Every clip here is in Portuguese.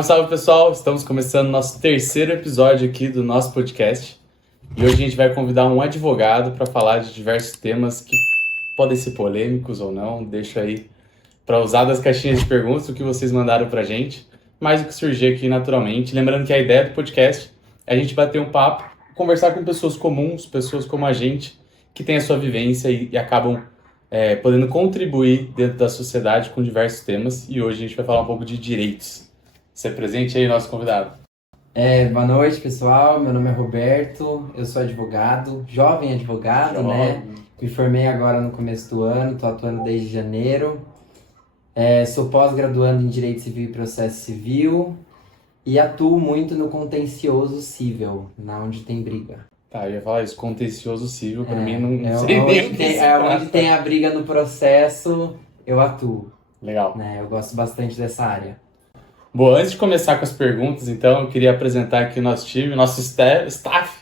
Salve, salve pessoal! Estamos começando nosso terceiro episódio aqui do nosso podcast. E hoje a gente vai convidar um advogado para falar de diversos temas que podem ser polêmicos ou não. Deixo aí para usar das caixinhas de perguntas o que vocês mandaram pra gente, mais o que surgir aqui naturalmente. Lembrando que a ideia do podcast é a gente bater um papo, conversar com pessoas comuns, pessoas como a gente, que têm a sua vivência e acabam podendo contribuir dentro da sociedade com diversos temas. E hoje a gente vai falar um pouco de direitos. Se apresente aí, nosso convidado. Boa noite, pessoal. Meu nome é Roberto, eu sou advogado, jovem advogado, né? Me formei agora no começo do ano, estou atuando desde janeiro. Sou pós-graduando em Direito Civil e Processo Civil e atuo muito no contencioso civil, onde tem briga. Tá, eu ia falar isso, contencioso civil, pra mim não sei nem o que onde tem a briga no processo, eu atuo. Legal. Né? Eu gosto bastante dessa área. Bom, antes de começar com as perguntas, então, eu queria apresentar aqui o nosso time, nosso staff.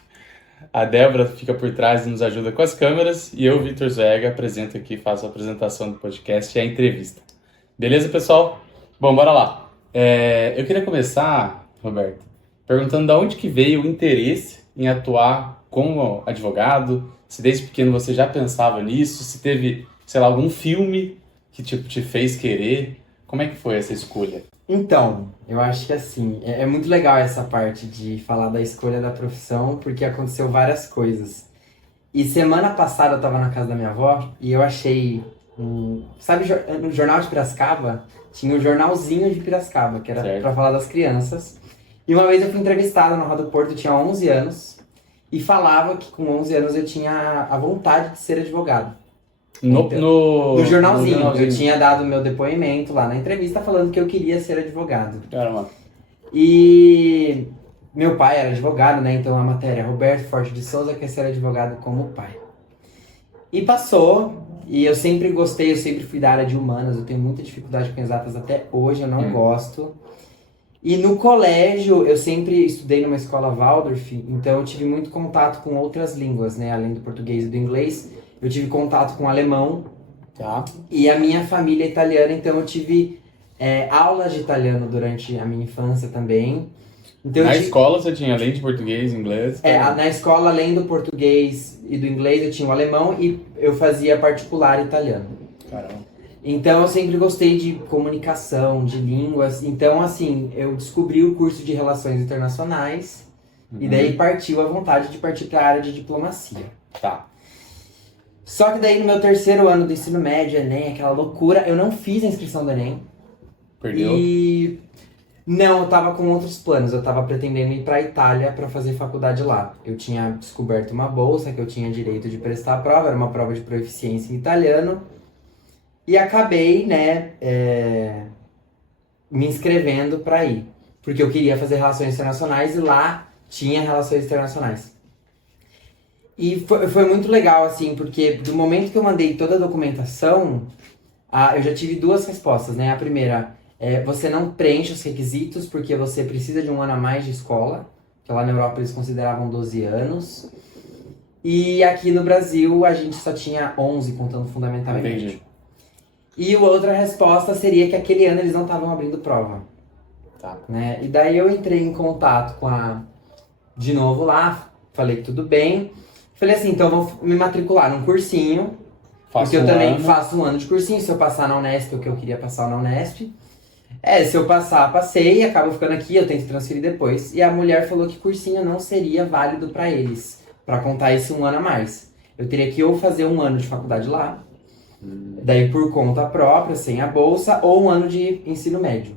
A Débora fica por trás e nos ajuda com as câmeras. E eu, Vitor Zuega, apresento aqui, faço a apresentação do podcast e a entrevista. Beleza, pessoal? Bom, bora lá. Eu queria começar, Roberto, perguntando de onde que veio o interesse em atuar como advogado, se desde pequeno você já pensava nisso, se teve, sei lá, algum filme que te fez querer. Como é que foi essa escolha? Então, eu acho que assim, é muito legal essa parte de falar da escolha da profissão, porque aconteceu várias coisas. E semana passada eu tava na casa da minha avó e eu achei, sabe, no Jornal de Piracicaba, tinha o jornalzinho de Piracicaba, que era pra falar das crianças. E uma vez eu fui entrevistada na Roda do Porto, eu tinha 11 anos, e falava que com 11 anos eu tinha a vontade de ser advogado. No jornalzinho, eu tinha dado meu depoimento lá na entrevista falando que eu queria ser advogado. Caramba. E meu pai era advogado, né? Então a matéria, Roberto Forte de Souza quer ser advogado como pai. E passou, e eu sempre gostei, eu sempre fui da área de humanas, eu tenho muita dificuldade com exatas até hoje, eu não gosto. E no colégio, eu sempre estudei numa escola Waldorf, então eu tive muito contato com outras línguas, né? Além do português e do inglês. Eu tive contato com alemão, tá? E a minha família é italiana, então eu tive aulas de italiano durante a minha infância também. Então, na escola você tinha além de português, inglês? Na escola, além do português e do inglês, eu tinha o alemão e eu fazia particular italiano. Caramba. Então eu sempre gostei de comunicação, de línguas. Então, assim, eu descobri o curso de Relações Internacionais e daí partiu a vontade de partir para a área de diplomacia. Tá. Só que daí no meu terceiro ano do ensino médio, Enem, aquela loucura, eu não fiz a inscrição do Enem. Perdeu? Não, eu tava com outros planos. Eu tava pretendendo ir pra Itália pra fazer faculdade lá. Eu tinha descoberto uma bolsa que eu tinha direito de prestar a prova, era uma prova de proficiência em italiano. E acabei, né, me inscrevendo pra ir. Porque eu queria fazer relações internacionais e lá tinha relações internacionais. E foi muito legal, assim, porque do momento que eu mandei toda a documentação, eu já tive duas respostas, né? A primeira, você não preenche os requisitos porque você precisa de um ano a mais de escola, que lá na Europa eles consideravam 12 anos. E aqui no Brasil a gente só tinha 11, contando fundamental e médio. E a outra resposta seria que aquele ano eles não estavam abrindo prova. Tá. Né? E daí eu entrei em contato de novo lá, falei que tudo bem. Falei assim, então eu vou me matricular num cursinho, porque eu também faço um ano de cursinho, se eu passar na Unesp, o que eu queria passar na Unesp. Se eu passar, passei, acabo ficando aqui, eu tento transferir depois. E a mulher falou que cursinho não seria válido pra eles, pra contar esse um ano a mais. Eu teria que ou fazer um ano de faculdade lá, daí por conta própria, sem a bolsa, ou um ano de ensino médio.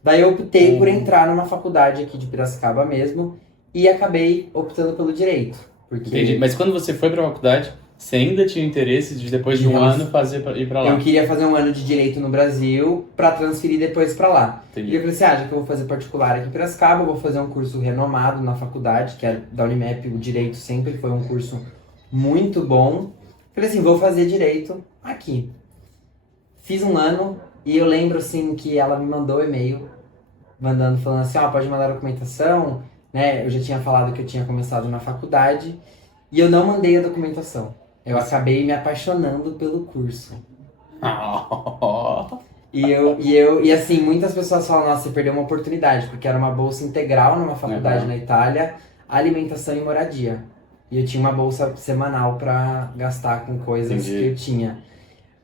Daí eu optei por entrar numa faculdade aqui de Piracicaba mesmo, e acabei optando pelo direito. Entendi. Mas quando você foi pra faculdade, você ainda tinha interesse de depois de um ano ir pra lá? Eu queria fazer um ano de direito no Brasil pra transferir depois pra lá. Entendi. E eu falei assim, já que eu vou fazer particular aqui em Piracicaba, eu vou fazer um curso renomado na faculdade, que é da Unimep, o direito sempre foi um curso muito bom. Falei assim, vou fazer direito aqui. Fiz um ano e eu lembro assim que ela me mandou e-mail, falando assim, pode mandar documentação, né? Eu já tinha falado que eu tinha começado na faculdade e eu não mandei a documentação. Eu acabei me apaixonando pelo curso. E assim, muitas pessoas falam, nossa, você perdeu uma oportunidade, porque era uma bolsa integral numa faculdade na Itália, alimentação e moradia. E eu tinha uma bolsa semanal pra gastar com coisas que eu tinha.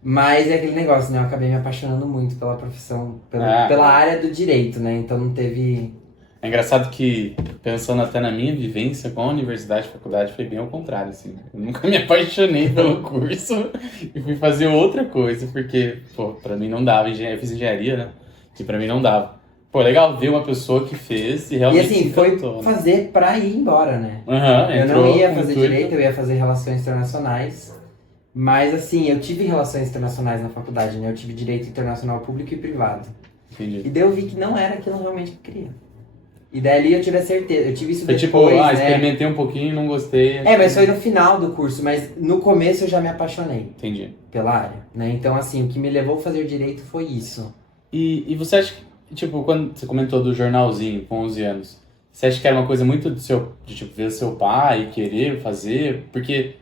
Mas é aquele negócio, né? Eu acabei me apaixonando muito pela profissão, pela área do direito, né? Então não teve... É engraçado que, pensando até na minha vivência com a universidade e faculdade, foi bem ao contrário, assim. Eu nunca me apaixonei pelo curso e fui fazer outra coisa, porque, pô, pra mim não dava. Eu fiz engenharia, né? E pra mim não dava. Pô, legal ver uma pessoa que fez e realmente E assim, se foi encantou, né? fazer pra ir embora, né? Eu Entrou não ia com fazer intuito. direito, eu ia fazer relações internacionais. Mas assim, eu tive relações internacionais na faculdade, né? Eu tive direito internacional público e privado. Entendi. E daí eu vi que não era aquilo realmente que eu queria. E dali eu tive a certeza, eu tive isso Foi depois, tipo, né? experimentei um pouquinho, não gostei. Mas foi no final do curso, mas no começo eu já me apaixonei Entendi. pela área, né? Então assim, o que me levou a fazer direito foi isso. E você acha que, tipo, quando você comentou do jornalzinho com 11 anos, você acha que era uma coisa muito de tipo, ver seu pai e querer fazer? Porque,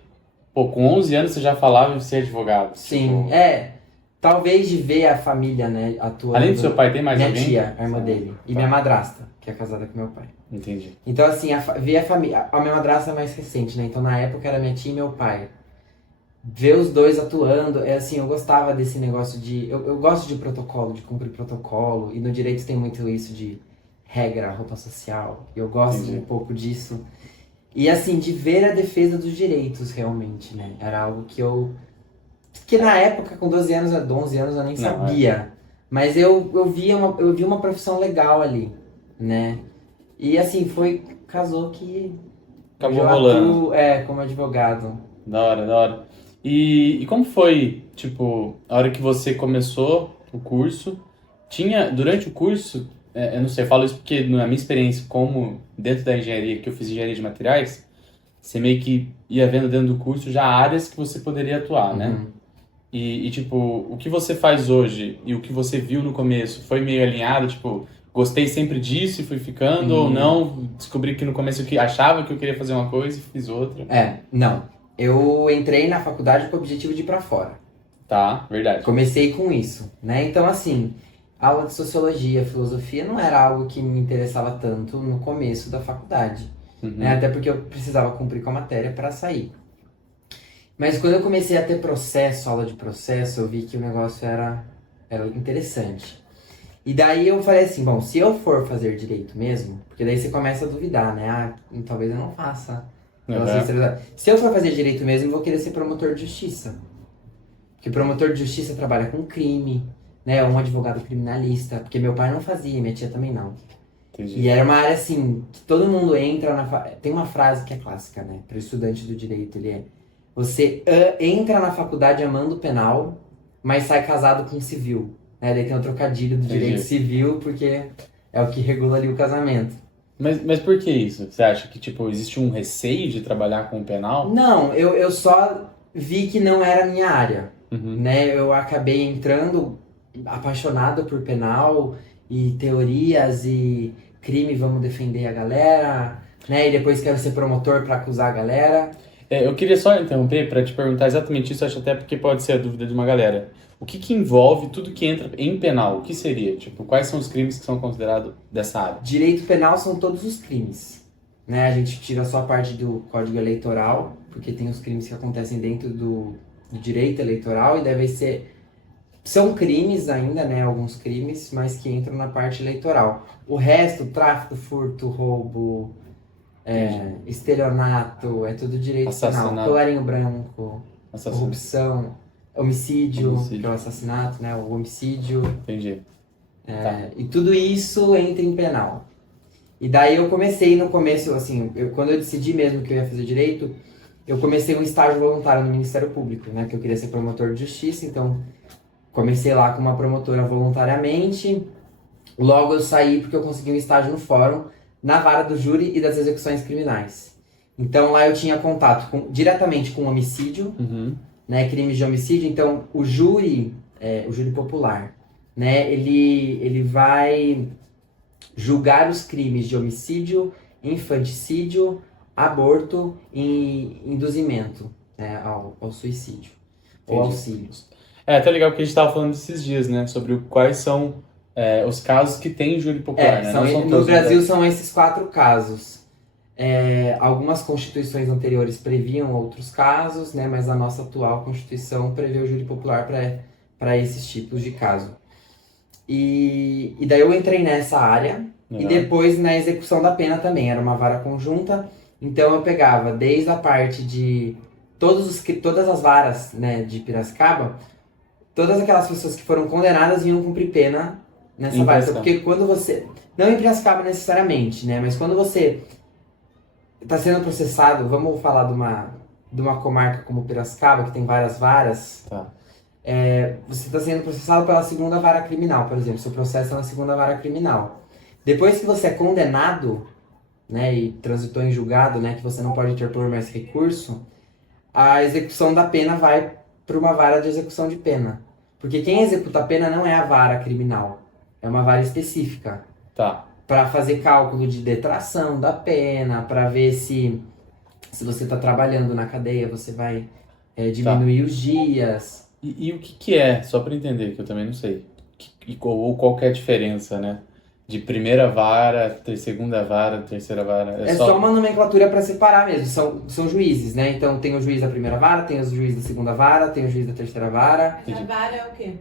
pô, com 11 anos você já falava em ser advogado. Sim, Tipo, talvez de ver a família, né, atuando. além do seu pai, tem mais minha alguém? tia, a irmã dele, e Tá. minha madrasta, que é casada com meu pai. Entendi. Então assim, ver a família, a minha madrasta é mais recente, né? Então na época era minha tia e meu pai. Ver os dois atuando, assim, eu gostava desse negócio de... Eu gosto de protocolo, de cumprir protocolo. E no direito tem muito isso de regra, roupa social. Eu gosto Entendi. um pouco disso. E assim, de ver a defesa dos direitos, realmente, né? Era algo que eu... Que na época, com 12 anos, 11 anos, eu nem sabia. Mas eu vi uma profissão legal ali, né? E assim, casou que... Acabou eu rolando. atuo, como advogado. Da hora, da hora. E como foi, tipo, a hora que você começou o curso? Durante o curso, eu não sei, eu falo isso porque na minha experiência como dentro da engenharia, que eu fiz engenharia de materiais, você meio que ia vendo dentro do curso já áreas que você poderia atuar, né? Uhum. E, tipo, o que você faz hoje e o que você viu no começo foi meio alinhado? Tipo, gostei sempre disso e fui ficando ou não? Descobri que no começo eu achava que eu queria fazer uma coisa e fiz outra. Não. Eu entrei na faculdade com o objetivo de ir pra fora. Tá, verdade. Comecei com isso, né? Então, assim, aula de sociologia, filosofia não era algo que me interessava tanto no começo da faculdade. Né? Até porque eu precisava cumprir com a matéria para sair. Mas quando eu comecei a ter aula de processo, eu vi que o negócio era interessante. E daí eu falei assim, bom, se eu for fazer direito mesmo, porque daí você começa a duvidar, né? Talvez eu não faça. Se eu for fazer direito mesmo, eu vou querer ser promotor de justiça. Porque promotor de justiça trabalha com crime, né? Um advogado criminalista. Porque meu pai não fazia, minha tia também não. Entendi. E era uma área assim, que todo mundo entra Tem uma frase que é clássica, né? Para o estudante do direito, você entra na faculdade amando o penal, mas sai casado com o civil. Né? Daí tem um trocadilho do direito civil, porque é o que regula ali o casamento. Mas por que isso? Você acha que, tipo, existe um receio de trabalhar com o penal? Não, eu só vi que não era a minha área. Né? Eu acabei entrando apaixonado por penal e teorias e crime, vamos defender a galera, né? E depois quero ser promotor para acusar a galera. Eu queria só interromper para te perguntar exatamente isso, acho até porque pode ser a dúvida de uma galera. O que envolve tudo que entra em penal? O que seria? Tipo, quais são os crimes que são considerados dessa área? Direito penal são todos os crimes. Né? A gente tira só a parte do Código Eleitoral, porque tem os crimes que acontecem dentro do direito eleitoral e devem ser... São crimes ainda, né? Alguns crimes, mas que entram na parte eleitoral. O resto, tráfico, furto, roubo, estelionato, é tudo direito penal. Colarinho branco, corrupção, homicídio, que é o assassinato, né? O homicídio. Entendi. E tudo isso entra em penal. E daí eu comecei no começo, assim, quando eu decidi mesmo que eu ia fazer direito, eu comecei um estágio voluntário no Ministério Público, né? Que eu queria ser promotor de justiça, então comecei lá com uma promotora voluntariamente. Logo eu saí porque eu consegui um estágio no fórum, na vara do júri e das execuções criminais. Então lá eu tinha contato diretamente com homicídio, né? Crimes de homicídio. Então o júri popular, né? Ele vai julgar os crimes de homicídio, infanticídio, aborto e induzimento, né, ao suicídio. Ou auxílio. É até legal porque a gente estava falando esses dias, né? Sobre quais são os casos que tem júri popular, né? No Brasil são esses 4 casos. Algumas constituições anteriores previam outros casos, né? Mas a nossa atual Constituição prevê o júri popular para esses tipos de caso. E daí eu entrei nessa área, e depois na execução da pena também, era uma vara conjunta, então eu pegava desde a parte de todas as varas, né, de Piracicaba, todas aquelas pessoas que foram condenadas vinham cumprir pena nessa vara. Então, porque quando você, não em Piracicaba necessariamente, né, mas quando você está sendo processado, vamos falar de uma comarca como Piracicaba, que tem várias varas, você está sendo processado pela segunda vara criminal, por exemplo, seu processo é na segunda vara criminal. Depois que você é condenado, né, e transitou em julgado, né, que você não pode interpor mais recurso, a execução da pena vai para uma vara de execução de pena. Porque quem executa a pena não é a vara criminal, é uma vara específica. Tá. Para fazer cálculo de detração da pena, para ver se você está trabalhando na cadeia, você vai diminuir os dias. E o que é, só para entender, que eu também não sei, ou qual que é a diferença, né? De primeira vara, segunda vara, terceira vara. É só uma nomenclatura para separar mesmo. São juízes, né? Então tem o juiz da primeira vara, tem o juiz da segunda vara, tem o juiz da terceira vara. A vara é o quê?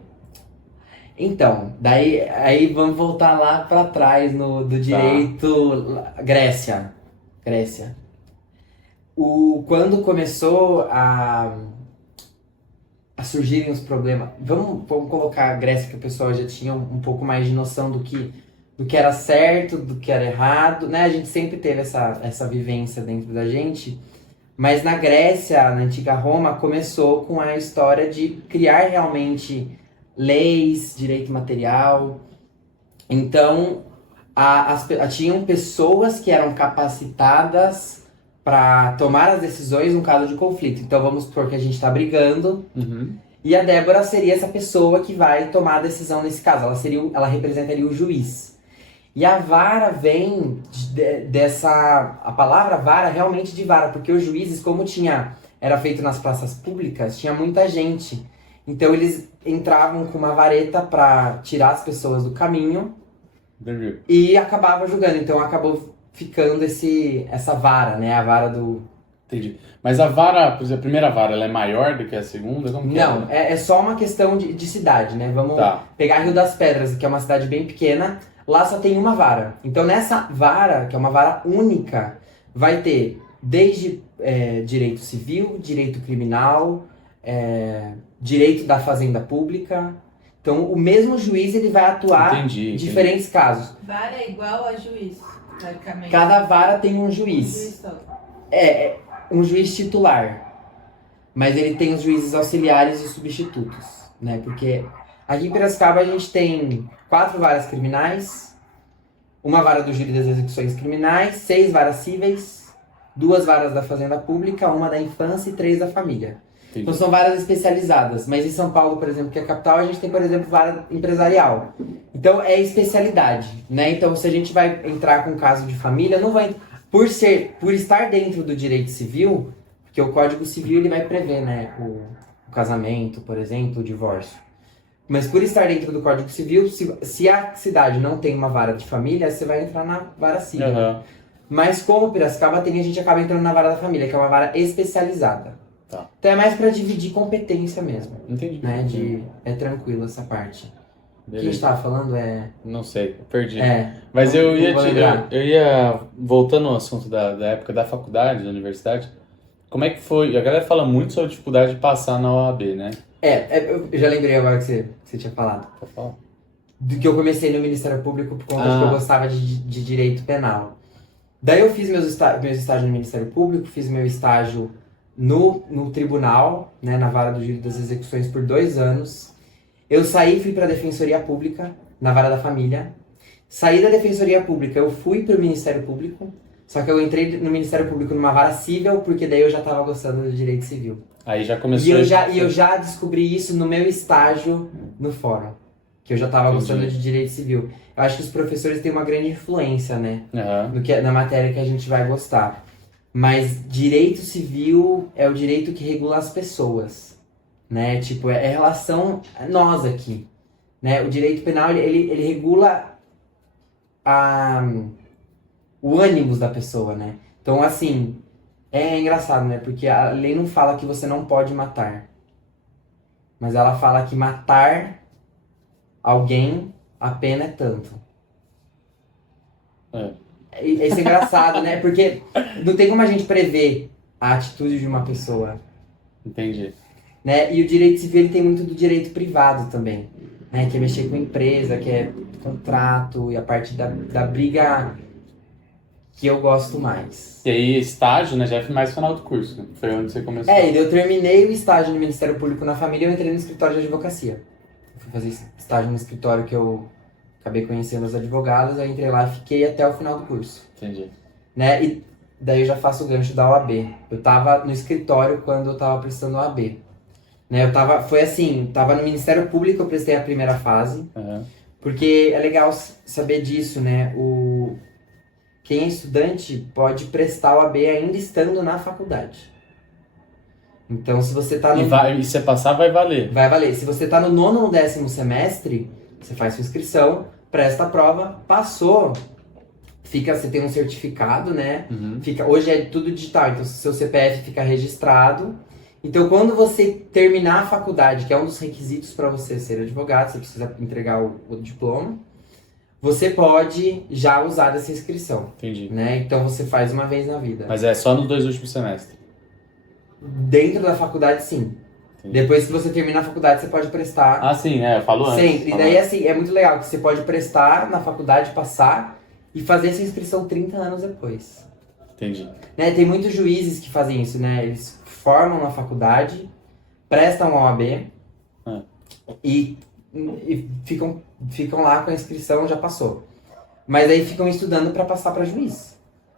Então, aí vamos voltar lá para trás do direito Grécia. Quando começou a surgirem os problemas, vamos colocar a Grécia, que o pessoal já tinha um pouco mais de noção do que era certo, do que era errado, né? A gente sempre teve essa vivência dentro da gente, mas na Grécia, na antiga Roma, começou com a história de criar realmente leis, direito material. Então, tinham pessoas que eram capacitadas para tomar as decisões no caso de conflito. Então, vamos supor que a gente está brigando, e a Débora seria essa pessoa que vai tomar a decisão nesse caso. Ela representaria o juiz. E a vara vem a palavra vara realmente de vara, porque os juízes, como era feito nas praças públicas, tinha muita gente. Então eles entravam com uma vareta para tirar as pessoas do caminho. Entendi. E acabava julgando. Então acabou ficando essa vara, né? A vara do... Entendi. Mas a vara, por exemplo, a primeira vara, ela é maior do que a segunda? Como que Não, é só uma questão de cidade, né? Vamos pegar Rio das Pedras, que é uma cidade bem pequena. Lá só tem uma vara. Então nessa vara, que é uma vara única, vai ter desde direito civil, direito criminal, direito da fazenda pública. Então o mesmo juiz ele vai atuar em diferentes casos. Vara é igual a juiz, praticamente. Cada vara tem um juiz. Um juiz titular. Mas ele tem os juízes auxiliares e substitutos, né? Porque aqui em Piracicaba a gente tem 4 varas criminais, uma vara do júri das execuções criminais, 6 varas cíveis, 2 varas da fazenda pública, uma da infância e 3 da família. Entendi. Então são varas especializadas. Mas em São Paulo, por exemplo, que é a capital, a gente tem, por exemplo, vara empresarial. Então é especialidade, né? Então se a gente vai entrar com um caso de família, não vai... Por estar dentro do direito civil, porque o Código Civil ele vai prever, né, o casamento, por exemplo, o divórcio. Mas por estar dentro do Código Civil, se a cidade não tem uma vara de família, você vai entrar na vara civil. Mas como Piracicaba tem, a gente acaba entrando na vara da família, que é uma vara especializada. Tá. Então é mais para dividir competência mesmo. Entendi. Né? É tranquilo essa parte. O que a gente tava falando Não sei, perdi. Mas eu ia voltando ao assunto da época da faculdade, da universidade. Como é que foi? A galera fala muito sobre a dificuldade de passar na OAB, né? Eu já lembrei agora que você tinha falado. Pode falar. Do que eu comecei no Ministério Público por conta de que eu gostava de direito penal. Daí eu fiz meus estágios no Ministério Público, fiz meu estágio no tribunal, né, na vara do júri das execuções por 2 anos. Eu saí e fui para a Defensoria Pública, na vara da família. Saí da Defensoria Pública, eu fui para o Ministério Público, só que eu entrei no Ministério Público numa vara civil, porque daí eu já estava gostando do direito civil. Aí já começou... E eu já descobri isso no meu estágio no fórum, que eu já estava gostando de direito civil. Eu acho que os professores têm uma grande influência, né, na matéria que a gente vai gostar. Mas direito civil é o direito que regula as pessoas. né? Tipo, é relação nós aqui, né? O direito penal, ele regula o ânimos da pessoa, né? Então, assim, é engraçado, né? Porque a lei não fala que você não pode matar. Mas ela fala que matar alguém, a pena é tanto. Isso é engraçado, né? Porque não tem como a gente prever a atitude de uma pessoa. Entendi. Né? E o direito civil ele tem muito do direito privado também. Né? Que é mexer com empresa, que é contrato e a parte da briga que eu gosto mais. E aí, estágio, né? Já é mais final do curso, né? Foi onde você começou. E eu terminei o estágio no Ministério Público na Família e eu entrei no escritório de advocacia. Eu fui fazer estágio no escritório que eu acabei conhecendo os advogados, eu entrei lá e fiquei até o final do curso. Entendi. Né? E daí eu já faço o gancho da OAB. Eu tava no escritório quando eu tava prestando a OAB. Né? Foi assim, tava no Ministério Público, eu prestei a primeira fase. Uhum. Porque é legal saber disso, né? Quem é estudante pode prestar o AB ainda estando na faculdade. Então, se você tá no... E se você passar, vai valer. Vai valer. Se você tá no 9º ou 10º semestre, você faz sua inscrição, presta a prova, passou, você tem um certificado, né? Uhum. Hoje é tudo digital, então seu CPF fica registrado. Então, quando você terminar a faculdade, que é um dos requisitos para você ser advogado, você precisa entregar o diploma, você pode já usar dessa inscrição. Entendi. Né? Então, você faz uma vez na vida. Mas é só nos 2 últimos semestres? Dentro da faculdade, sim. Entendi. Depois que você termina a faculdade, você pode prestar. Ah, sim, eu falo antes. Sempre. E daí, assim, é muito legal que você pode prestar na faculdade, passar e fazer essa inscrição 30 anos depois. Entendi. Né? Tem muitos juízes que fazem isso, né? Eles formam na faculdade, prestam a OAB e ficam lá com a inscrição, já passou. Mas aí ficam estudando para passar para juiz.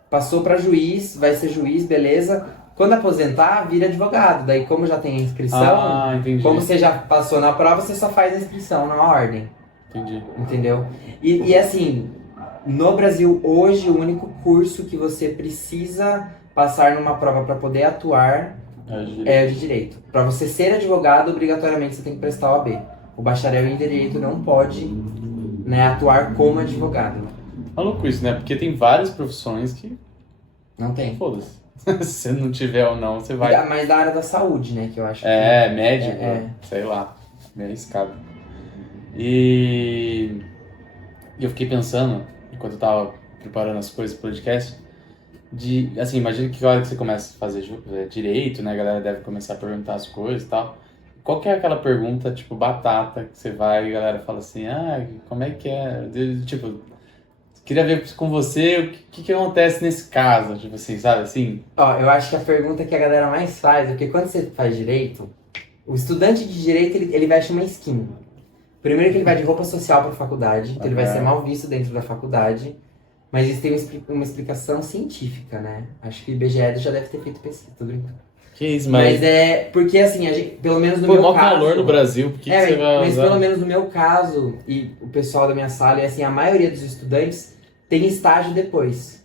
Passou para juiz, vai ser juiz, beleza. Quando aposentar, vira advogado. Daí, como já tem a inscrição, como você já passou na prova, você só faz a inscrição na ordem. Entendi. Entendeu? E assim, no Brasil, hoje, o único curso que você precisa passar numa prova para poder atuar é o de direito. Para você ser advogado, obrigatoriamente você tem que prestar o OAB. O bacharel em direito não pode, né, atuar como advogado. Maluco isso, né? Porque tem várias profissões que... Não tem. Foda-se. Se você não tiver ou não, você vai... Mas da área da saúde, né, que eu acho médico, sei lá. Meio arriscado. E eu fiquei pensando, enquanto eu tava preparando as coisas pro podcast, assim, imagina que a hora que você começa a fazer direito, né, a galera deve começar a perguntar as coisas e tal. Qual que é aquela pergunta, tipo, batata, que você vai e a galera fala assim, como é que é? Tipo, queria ver com você o que acontece nesse caso, tipo assim, sabe assim? Eu acho que a pergunta que a galera mais faz é porque quando você faz direito, o estudante de direito, ele veste uma skin. Primeiro que ele vai de roupa social pra faculdade, então ele vai ser mal visto dentro da faculdade, mas isso tem uma explicação científica, né? Acho que o IBGE já deve ter feito pesquisa, tô brincando. Que isso, mas é porque assim, pelo menos no meu caso... Pô, mó calor no Brasil, por que você vai mas usar? pelo menos no meu caso, e o pessoal da minha sala, assim, a maioria dos estudantes tem estágio depois.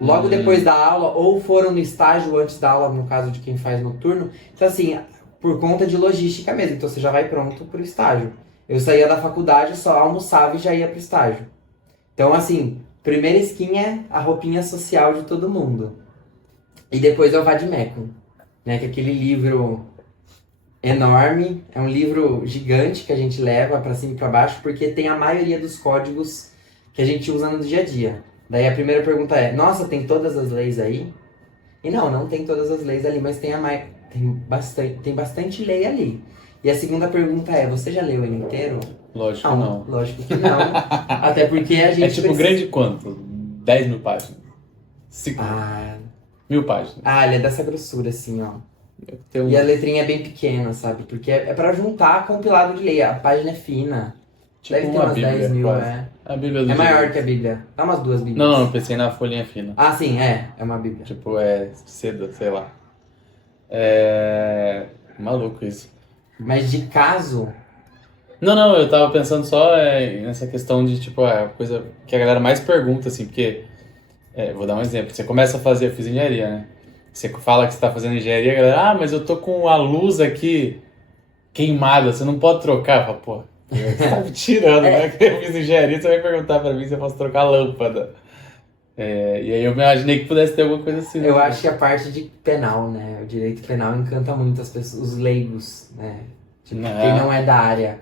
Logo depois da aula, ou foram no estágio antes da aula, no caso de quem faz noturno. Então assim, por conta de logística mesmo, então você já vai pronto pro estágio. Eu saía da faculdade, só almoçava e já ia pro estágio. Então assim, primeira skin é a roupinha social de todo mundo. E depois é o Vademecum, né, que é aquele livro enorme, é um livro gigante que a gente leva pra cima e pra baixo, porque tem a maioria dos códigos que a gente usa no dia a dia. Daí a primeira pergunta é, nossa, tem todas as leis aí? E não tem todas as leis ali, mas tem bastante lei ali. E a segunda pergunta é, você já leu ele inteiro? Lógico que não. Lógico que não. Até porque a gente grande quanto? 10 mil páginas? 1000 páginas. Ele é dessa grossura, assim, ó. Tenho... E a letrinha é bem pequena, sabe? Porque é pra juntar compilado de lei. A página é fina. Tipo deve ter uma umas Bíblia, 10 mil, quase. A Bíblia do É maior direito. que a Bíblia. Dá umas 2 Bíblias. Não, eu pensei na folhinha fina. Sim, é uma Bíblia. Tipo, seda, sei lá. Maluco isso. Mas de caso... Não, eu tava pensando só nessa questão de, tipo, a coisa que a galera mais pergunta, assim, porque... vou dar um exemplo. Você começa a fazer, eu fiz engenharia, né? Você fala que você tá fazendo engenharia, a galera, mas eu tô com a luz aqui queimada, você não pode trocar. Eu falo, pô, você tá me tirando, né? Eu fiz engenharia, você vai perguntar pra mim se eu posso trocar a lâmpada. E aí eu imaginei que pudesse ter alguma coisa assim. Eu acho que a parte de penal, né? O direito penal encanta muito as pessoas, os leigos, né? Tipo, quem não é da área.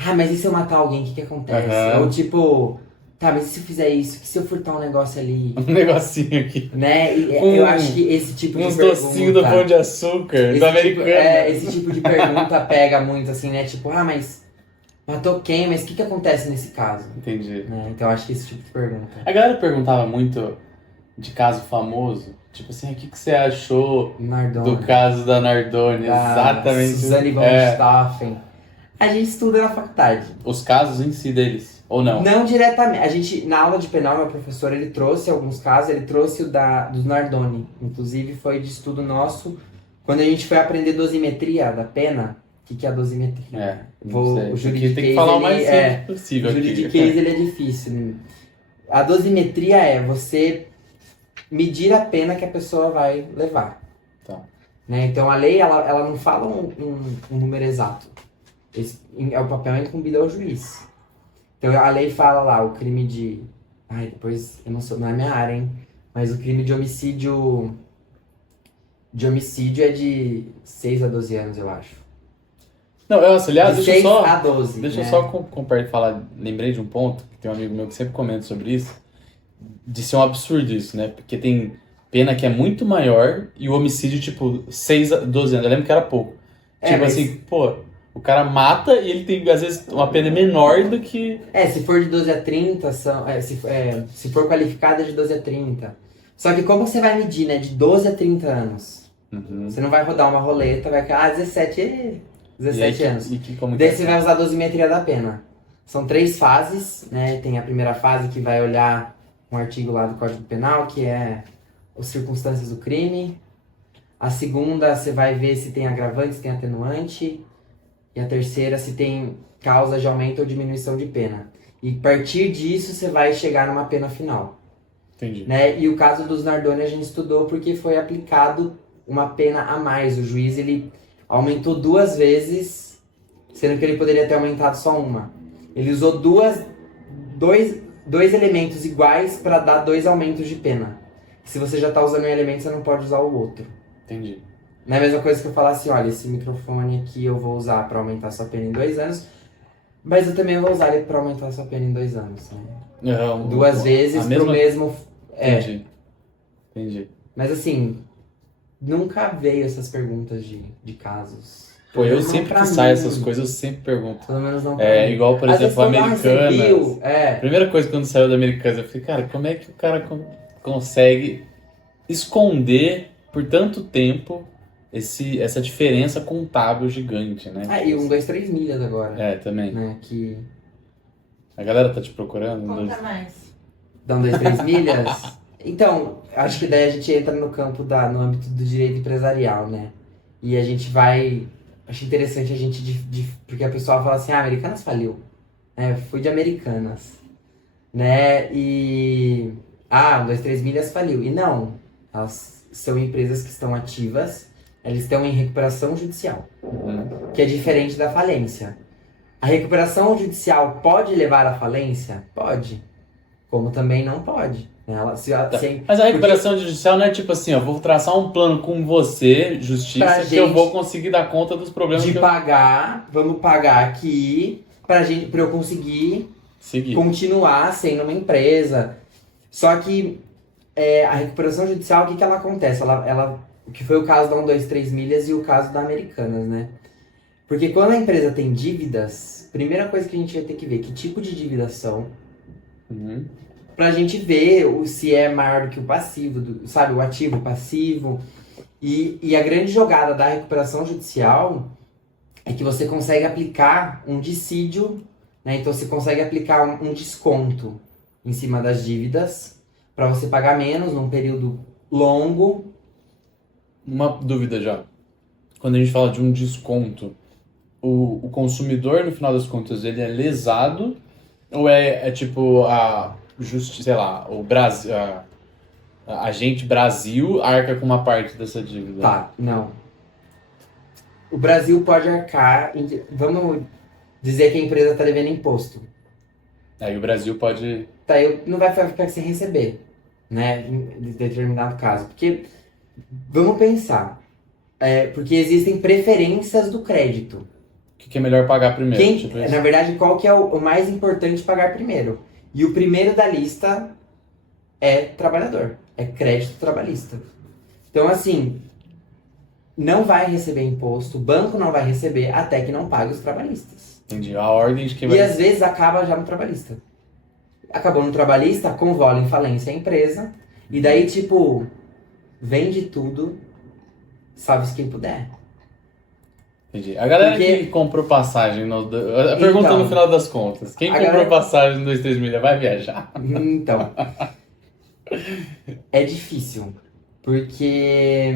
Ah, mas e se eu matar alguém, o que acontece? Ou tipo, tá, mas e se eu fizer isso? E se eu furtar um negócio ali? Um negocinho aqui. Né? E eu acho que esse tipo de uns pergunta... docinhos do Pão de Açúcar, do americano. Esse tipo de pergunta pega muito, assim, né? Tipo, ah, mas matou quem? Mas o que acontece nesse caso? Entendi. Né? Então eu acho que esse tipo de pergunta. A galera perguntava muito de caso famoso. Tipo assim, o que você achou Nardone. do caso da Nardone? Exatamente. Suzane von Richthofen. A gente estuda na faculdade. Os casos em si deles, ou não? Não diretamente. A gente, na aula de penal, meu professor, ele trouxe alguns casos, ele trouxe o dos Nardone. Inclusive, foi de estudo nosso. Quando a gente foi aprender dosimetria da pena, o que é a dosimetria? O juridiquês, tem que falar o mais simples possível. O juridiquês, ele é difícil. Né? A dosimetria é você medir a pena que a pessoa vai levar. Tá. Né? Então, a lei, ela não fala um número exato. O papel é incumbido ao juiz. Então a lei fala lá, o crime de... depois, não é minha área, hein? Mas o crime de homicídio... De homicídio é de 6 a 12 anos, eu acho. Não, aliás, de deixa 6 eu só... a 12, Deixa né? eu só falar, lembrei de um ponto, que tem um amigo meu que sempre comenta sobre isso, de ser um absurdo isso, né? Porque tem pena que é muito maior e o homicídio, tipo, 6 a 12 anos. Eu lembro que era pouco. Tipo assim, pô... O cara mata e ele tem, às vezes, uma pena menor do que... se for de 12 a 30, se for qualificada de 12 a 30. Só que como você vai medir, né? De 12 a 30 anos. Uhum. Você não vai rodar uma roleta, vai ficar, 17 anos. Como Daí você vai usar a dosimetria da pena. São 3 fases, né? Tem a primeira fase que vai olhar um artigo lá do Código Penal, que é as circunstâncias do crime. A segunda, você vai ver se tem agravante, se tem atenuante. E a terceira, se tem causa de aumento ou diminuição de pena. E a partir disso, você vai chegar numa pena final. Entendi. Né? E o caso dos Nardone a gente estudou porque foi aplicado uma pena a mais. O juiz, ele aumentou 2 vezes, sendo que ele poderia ter aumentado só uma. Ele usou dois elementos iguais para dar 2 aumentos de pena. Se você já está usando um elemento, você não pode usar o outro. Entendi. Não é a mesma coisa que eu falar assim, olha, esse microfone aqui eu vou usar pra aumentar sua pena em 2 anos, mas eu também vou usar ele pra aumentar sua pena em 2 anos. Né? 2 vezes pro mesmo... Entendi. Mas assim, nunca veio essas perguntas de casos. Pô, eu sempre que saio essas coisas, eu sempre pergunto. Pelo menos não pra mim. Igual, por exemplo, Americanas. A primeira coisa quando saiu da Americanas, eu falei, cara, como é que o cara consegue esconder por tanto tempo essa diferença contábil gigante, né? E 1, 2, 3 milhas agora. Também. Né? Que... A galera tá te procurando? Conta mais. Dá 1, 2, 3 milhas? Então, acho que daí a gente entra no campo no âmbito do direito empresarial, né? E a gente vai... Acho interessante a gente... porque a pessoa fala assim, Americanas faliu. Fui de Americanas. Né? E... 1, 2, 3 milhas faliu. E não. Elas são empresas que estão ativas. Eles estão em recuperação judicial. Que é diferente da falência. A recuperação judicial pode levar à falência? Pode. Como também não pode. Mas a recuperação judicial não é tipo assim, ó, vou traçar um plano com você, justiça, que eu vou conseguir dar conta dos problemas vamos pagar aqui pra eu conseguir continuar sendo uma empresa. Só que a recuperação judicial, o que ela acontece? O que foi o caso da 1, 2, 3 milhas e o caso da Americanas, né? Porque quando a empresa tem dívidas, primeira coisa que a gente vai ter que ver, que tipo de dívidas são, pra gente ver se é maior do que o passivo, o ativo, o passivo. E a grande jogada da recuperação judicial é que você consegue aplicar um dissídio, né? Então você consegue aplicar um desconto em cima das dívidas para você pagar menos num período longo. Uma dúvida já. Quando a gente fala de um desconto, o consumidor, no final das contas, ele é lesado? Ou é tipo a justiça, sei lá, o Brasil, a gente Brasil arca com uma parte dessa dívida? Tá, não. o Brasil pode arcar, vamos dizer que a empresa está devendo imposto. Aí o Brasil pode... Tá, não vai ficar sem receber, né, em determinado caso. Porque, vamos pensar, porque existem preferências do crédito. O que é melhor pagar primeiro? Tipo isso. Na verdade, qual que é o mais importante pagar primeiro? E o primeiro da lista é trabalhador, é crédito trabalhista. Então, assim, não vai receber imposto, o banco não vai receber até que não pague os trabalhistas. Entendi. A ordem de quem E vai... às vezes acaba já no trabalhista. Acabou no trabalhista, convola em falência a empresa, e daí, tipo, vende tudo, salve-se quem puder. Entendi. A galera Porque- que comprou passagem... A pergunta Então, no final das contas. Quem a comprou galera- passagem no 23 milha vai viajar? Então, é difícil, porque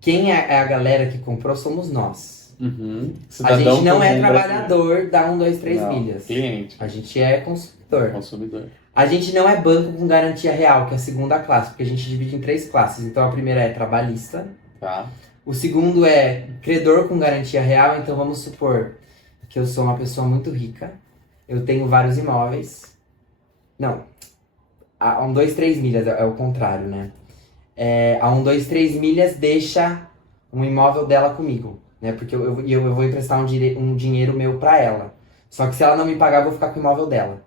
quem é a galera que comprou somos nós. Uhum. A Cidadão gente não é comum trabalhador da 1, 2, 3 brasileiro. Não, milhas. cliente, A gente é consumidor. consumidor. A gente não é banco com garantia real, que é a segunda classe, porque a gente divide em 3 classes. Então a primeira é trabalhista, Tá. o segundo é credor com garantia real. Então vamos supor que eu sou uma pessoa muito rica, eu tenho vários imóveis. Não, a 1, 2, 3 milhas é o contrário, né? A 1, 2, 3 milhas deixa um imóvel dela comigo, né? Porque eu vou emprestar um dinheiro meu pra ela. Só que se ela não me pagar, eu vou ficar com o imóvel dela.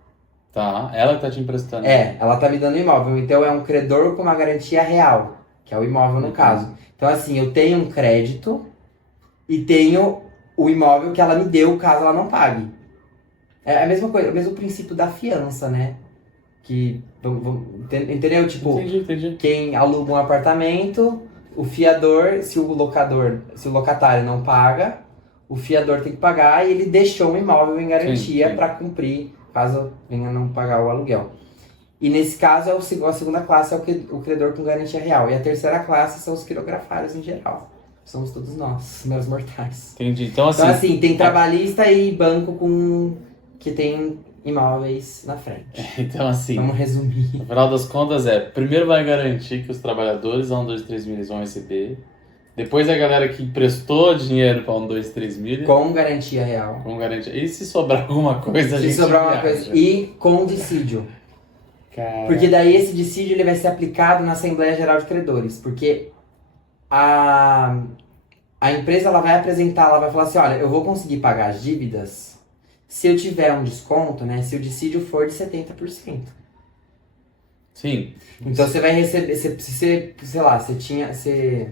Tá. Ela que tá te emprestando. Ela tá me dando o imóvel. Então é um credor com uma garantia real, que é o imóvel no caso. Então assim, eu tenho um crédito e tenho o imóvel que ela me deu caso ela não pague. É a mesma coisa, o mesmo princípio da fiança, né? Que, entendeu? Tipo, Entendi. quem aluga um apartamento, o fiador, se o locatário não paga, o fiador tem que pagar e ele deixou um imóvel em garantia Sim. para cumprir, caso venha não pagar o aluguel. E nesse caso, a segunda classe é o credor com garantia real. E a terceira classe são os quirografários em geral. Somos todos nós, meros mortais. Entendi. Então assim... Então assim, tem trabalhista e banco que tem imóveis na frente. Então assim... Vamos resumir. No final das contas primeiro vai garantir que os trabalhadores da 1, 2, 3 milhas vão receber. Depois a galera que emprestou dinheiro para 1, 2, 3 milhas. Com garantia real. Com garantia. E se sobrar alguma coisa, a Se gente sobrar uma viaja. coisa. E com dissídio. Cara... Porque daí esse dissídio ele vai ser aplicado na Assembleia Geral de Credores. Porque a empresa ela vai apresentar, ela vai falar assim, olha, eu vou conseguir pagar as dívidas se eu tiver um desconto, né? Se o dissídio for de 70%. Sim. Então você vai receber, sei lá, você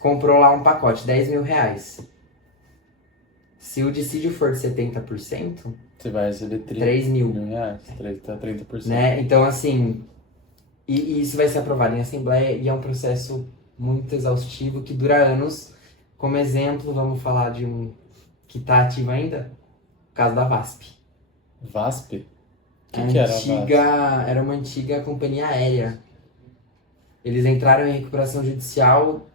comprou lá um pacote, 10 mil reais. Se o dissídio for de 70%, Você vai receber 3 mil. reais. 30%. Né? Então, assim, e isso vai ser aprovado em Assembleia e é um processo muito exaustivo que dura anos. Como exemplo, vamos falar de um que está ativo ainda, o caso da VASP. VASP? O que era a VASP? Era uma antiga companhia aérea. Eles entraram em recuperação judicial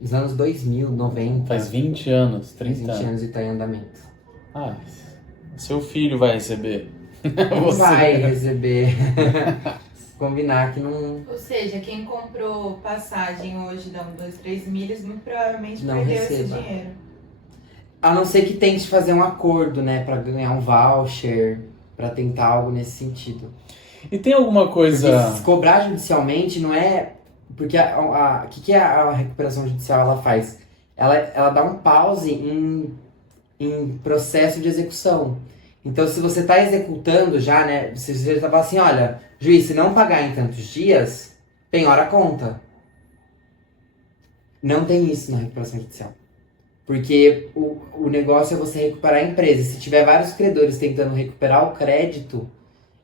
nos anos 2000, 90. Faz 20 anos, Faz 30 20 anos. anos e está em andamento. Ah, seu filho vai receber. Não Você. vai receber. Combinar que não... Ou seja, quem comprou passagem hoje da 1, 2, 3 milhas, muito provavelmente Não perdeu receba. esse dinheiro. A não ser que tente fazer um acordo, né? Pra ganhar um voucher, pra tentar algo nesse sentido. E tem alguma coisa... Porque se cobrar judicialmente não é... Porque o que a recuperação judicial ela faz? Ela dá um pause em processo de execução. Então, se você está executando já, né? Você já fala assim, olha, juiz, se não pagar em tantos dias, penhora a conta. Não tem isso na recuperação judicial. Porque o negócio é você recuperar a empresa. Se tiver vários credores tentando recuperar o crédito,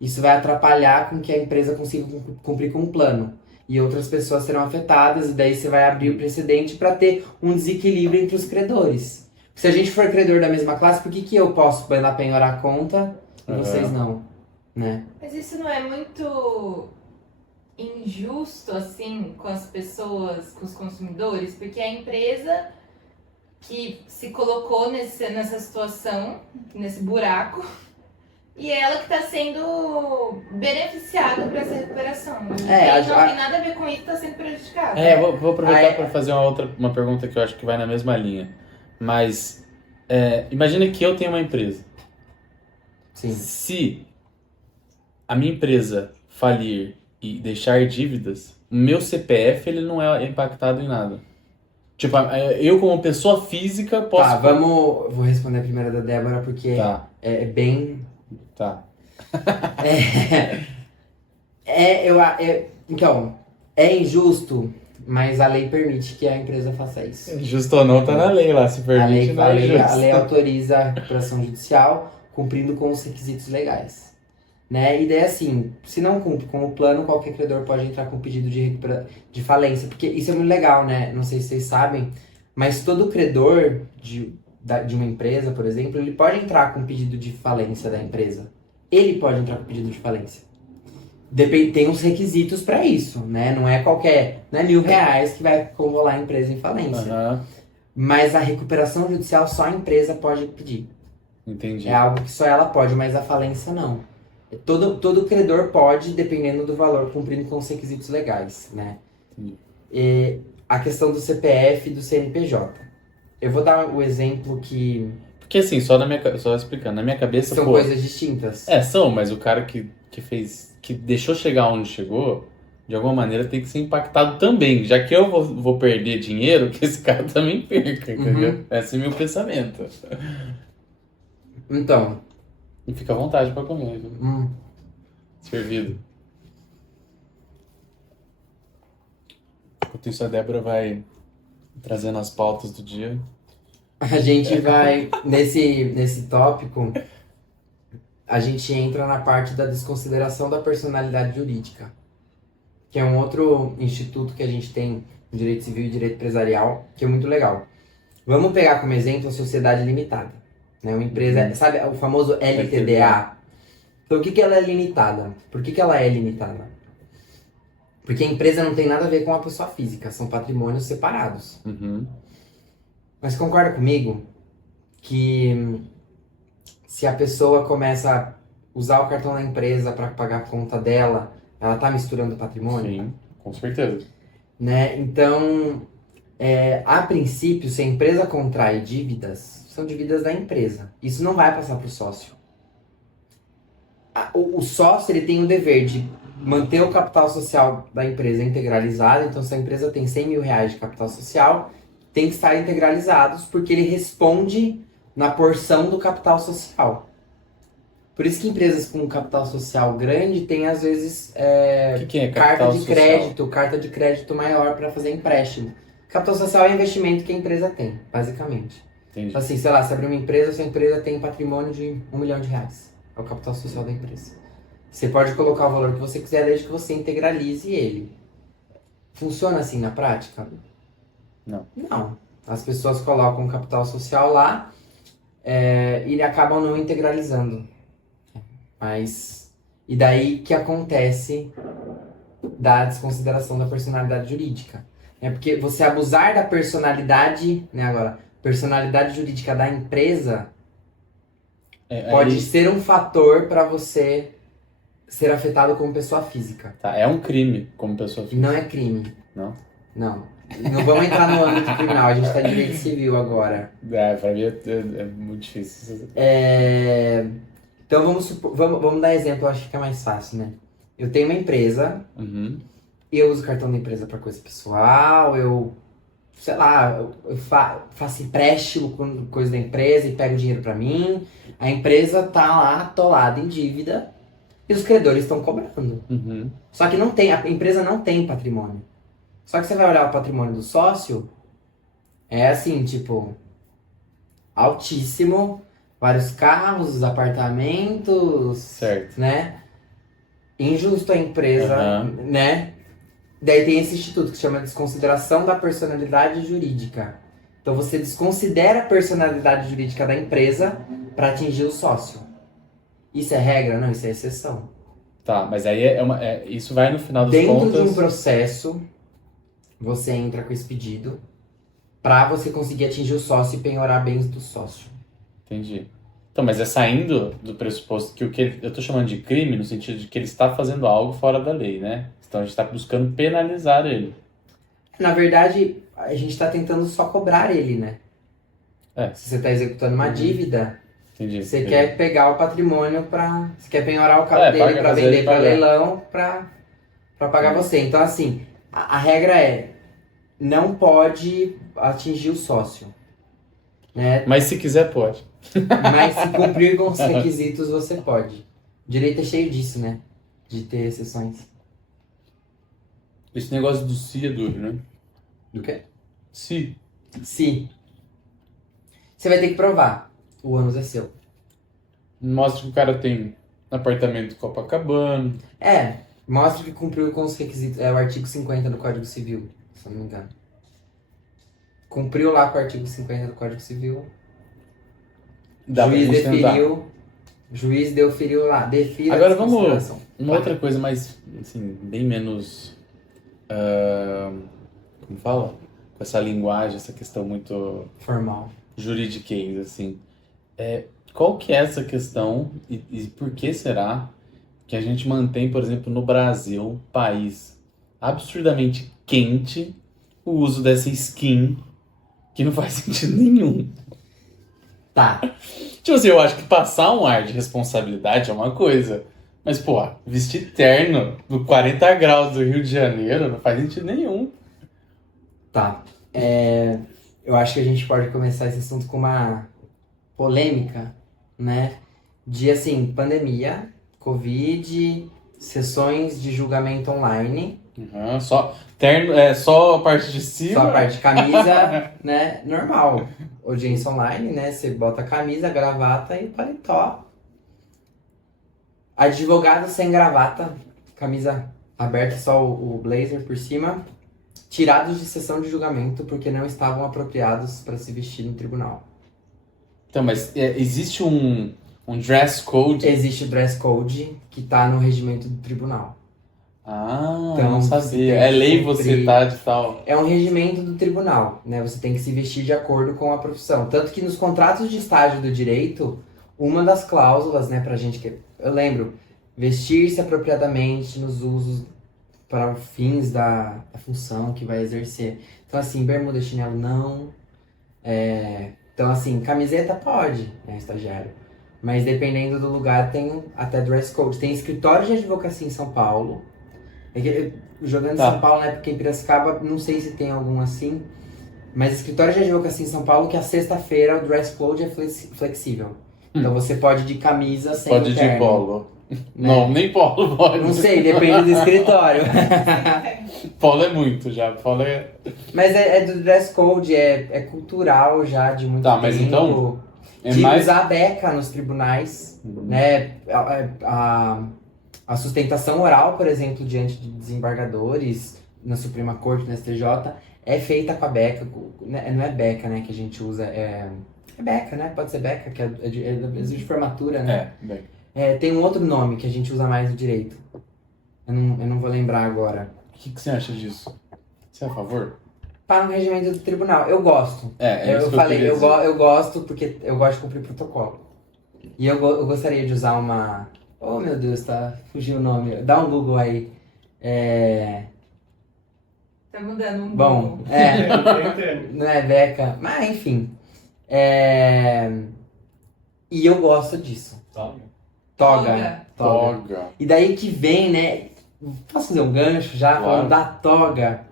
isso vai atrapalhar com que a empresa consiga cumprir com o plano. E outras pessoas serão afetadas, e daí você vai abrir o precedente para ter um desequilíbrio entre os credores. Se a gente for credor da mesma classe, por que eu posso mandar penhorar a conta e vocês não? Né? Mas isso não é muito injusto, assim, com as pessoas, com os consumidores? Porque a empresa que se colocou nessa situação, nesse buraco, e ela que está sendo beneficiada por essa recuperação. Não tem nada a ver com isso, está sendo prejudicada. Vou aproveitar para fazer uma pergunta que eu acho que vai na mesma linha. Mas, imagina que eu tenho uma empresa. Sim. Se a minha empresa falir e deixar dívidas, o meu CPF ele não é impactado em nada. Tipo, eu como pessoa física posso... Tá, vou responder a primeira da Débora, porque é bem... Tá. Então, é injusto, mas a lei permite que a empresa faça isso. Justo ou não, tá na lei lá, se permite, não é justo. A lei autoriza a recuperação judicial, cumprindo com os requisitos legais. Né? E daí, assim, se não cumpre com o plano, qualquer credor pode entrar com pedido de falência. Porque isso é muito legal, né? Não sei se vocês sabem, mas todo credor de uma empresa, por exemplo, ele pode entrar com pedido de falência da empresa. Ele pode entrar com pedido de falência. Tem uns requisitos para isso, né? Não é qualquer... Não é R$1.000 que vai convolar a empresa em falência. Uhum. Mas a recuperação judicial só a empresa pode pedir. Entendi. É algo que só ela pode, mas a falência não. Todo credor pode, dependendo do valor, cumprindo com os requisitos legais, né? E a questão do CPF e do CNPJ. Eu vou dar o exemplo que... Porque assim, só explicando, na minha cabeça... São coisas distintas. São, mas o cara que deixou chegar onde chegou, de alguma maneira tem que ser impactado também. Já que eu vou perder dinheiro, que esse cara também perca, entendeu? Esse é o meu pensamento. Então... E fica à vontade pra comer, viu? Servido. Enquanto isso, a Débora vai trazendo as pautas do dia. A gente vai, nesse tópico, a gente entra na parte da desconsideração da personalidade jurídica, que é um outro instituto que a gente tem no direito civil e direito empresarial, que é muito legal. Vamos pegar como exemplo a sociedade limitada. Né? Uma empresa, sabe o famoso LTDA? Então, o que ela é limitada? Por que ela é limitada? Porque a empresa não tem nada a ver com a pessoa física, são patrimônios separados. Mas concorda comigo que se a pessoa começa a usar o cartão da empresa para pagar a conta dela, ela tá misturando patrimônio? Sim, com certeza. Né? Então, a princípio, se a empresa contrai dívidas, são dívidas da empresa. Isso não vai passar para o sócio. O sócio ele tem o dever de manter o capital social da empresa integralizado. Então, se a empresa tem R$100.000 de capital social, tem que estar integralizados, porque ele responde na porção do capital social. Por isso que empresas com capital social grande têm, às vezes, que é capital carta de crédito maior para fazer empréstimo. Capital social é investimento que a empresa tem, basicamente. Entendi. Assim, sei lá, se abrir uma empresa, sua empresa tem patrimônio de R$1 milhão. É o capital social da empresa. Você pode colocar o valor que você quiser, desde que você integralize ele. Funciona assim na prática? Não. Não. As pessoas colocam o capital social lá e acabam não integralizando. Mas... E daí que acontece da desconsideração da personalidade jurídica. Porque você abusar da personalidade, né, agora, personalidade jurídica da empresa pode ser um fator para você ser afetado como pessoa física. Tá, é um crime como pessoa física. Não é crime. Não? Não. Não vamos entrar no âmbito criminal, a gente tá em direito civil agora. Pra mim é muito difícil. Então vamos dar exemplo, eu acho que fica mais fácil, né? Eu tenho uma empresa, eu uso o cartão da empresa para coisa pessoal, sei lá, eu faço empréstimo com coisa da empresa e pego dinheiro para mim. A empresa tá lá atolada em dívida e os credores estão cobrando. Só que a empresa não tem patrimônio. Só que você vai olhar o patrimônio do sócio, é assim, tipo, altíssimo, vários carros, apartamentos, certo, né? Injusto a empresa, né? Daí tem esse instituto que se chama desconsideração da personalidade jurídica. Então você desconsidera a personalidade jurídica da empresa para atingir o sócio. Isso é regra? Não, isso é exceção. Tá, mas aí isso vai no final das contas... contas... Dentro de um processo, você entra com esse pedido para você conseguir atingir o sócio e penhorar bens do sócio. Entendi. Então, mas é saindo do pressuposto que eu tô chamando de crime no sentido de que ele está fazendo algo fora da lei, né? Então a gente está buscando penalizar ele. Na verdade, a gente tá tentando só cobrar ele, né? É. Se você tá executando uma dívida, Entendi. você quer pegar o patrimônio você quer penhorar o carro dele pra fazer vender ele pra pagar. leilão pra pagar você. Então, assim, a regra é, não pode atingir o sócio, né? Mas se quiser, pode. Mas se cumprir com os requisitos, você pode. O direito é cheio disso, né? De ter exceções. Esse negócio do se é duro, né? Do quê? Se. Se. Você vai ter que provar. O ônus é seu. Mostra que o cara tem apartamento em Copacabana. Mostra que cumpriu com os requisitos. É o artigo 50 do Código Civil, se eu não me engano. Cumpriu lá com o artigo 50 do Código Civil. Dá pra Juiz gente tentar. deferiu. Juiz deferiu lá. Defira Agora a vamos. desconsideração. Uma outra coisa mais, assim, bem menos. Como fala? Com essa linguagem, essa questão muito Formal. juridiquês, assim. Qual que é essa questão e por que será que a gente mantém, por exemplo, no Brasil, um país absurdamente quente, o uso dessa skin que não faz sentido nenhum? Tá. Tipo assim, eu acho que passar um ar de responsabilidade é uma coisa. Mas, pô, vestir terno no 40 graus do Rio de Janeiro não faz sentido nenhum. Tá. Eu acho que a gente pode começar esse assunto com uma polêmica, né? De, assim, pandemia, Covid, sessões de julgamento online. Uhum, só terno, só a parte de cima. Só a parte de camisa, né? Normal. Audiência online, né? Você bota a camisa, a gravata e o paletó. Advogado sem gravata, camisa aberta, só o blazer por cima. Tirados de sessão de julgamento porque não estavam apropriados para se vestir no tribunal. Então, mas existe um dress code? Existe o dress code que tá no regimento do tribunal. Ah, Então, não você sabia. tem É que lei você cumprir. tá de tal. É um regimento do tribunal, né? Você tem que se vestir de acordo com a profissão. Tanto que nos contratos de estágio do direito, uma das cláusulas, né, pra gente que... Eu lembro, vestir-se apropriadamente nos usos para fins da função que vai exercer. Então, assim, bermuda e chinelo não. Então, assim, camiseta pode, né, estagiário. Mas dependendo do lugar, tem até dress code. Tem escritório de advocacia em São Paulo. Jogando em Tá. São Paulo, né? Porque em Piracicaba, não sei se tem algum assim. Mas escritório de advocacia em São Paulo, que a sexta-feira o dress code é flexível. Então você pode ir de camisa sem Pode ir de terno, polo. né? Não, nem polo pode. Não sei, depende do escritório. Polo é muito já. Polo é. Mas é do dress code, é cultural já de muito Tá, tempo. mas então, é de mais. usar a beca nos tribunais, né? A sustentação oral, por exemplo, diante de desembargadores na Suprema Corte, na STJ, é feita com a beca. Não é beca, né, que a gente usa, é beca, né? Pode ser beca, que é de formatura, né? Bem. Tem um outro nome que a gente usa mais no direito. Eu não vou lembrar agora. O que você acha disso? Você é a favor? Para no regimento do tribunal. Eu gosto. É isso Eu que falei, queria dizer. eu gosto porque eu gosto de cumprir protocolo. E eu gostaria de usar uma... Oh, meu Deus, tá fugiu o nome. Dá um Google aí. Tá mudando um Bom, pouco. não é beca, mas enfim. E eu gosto disso. Toga. Toga. E daí que vem, né? Posso fazer um gancho já Claro. falando da toga?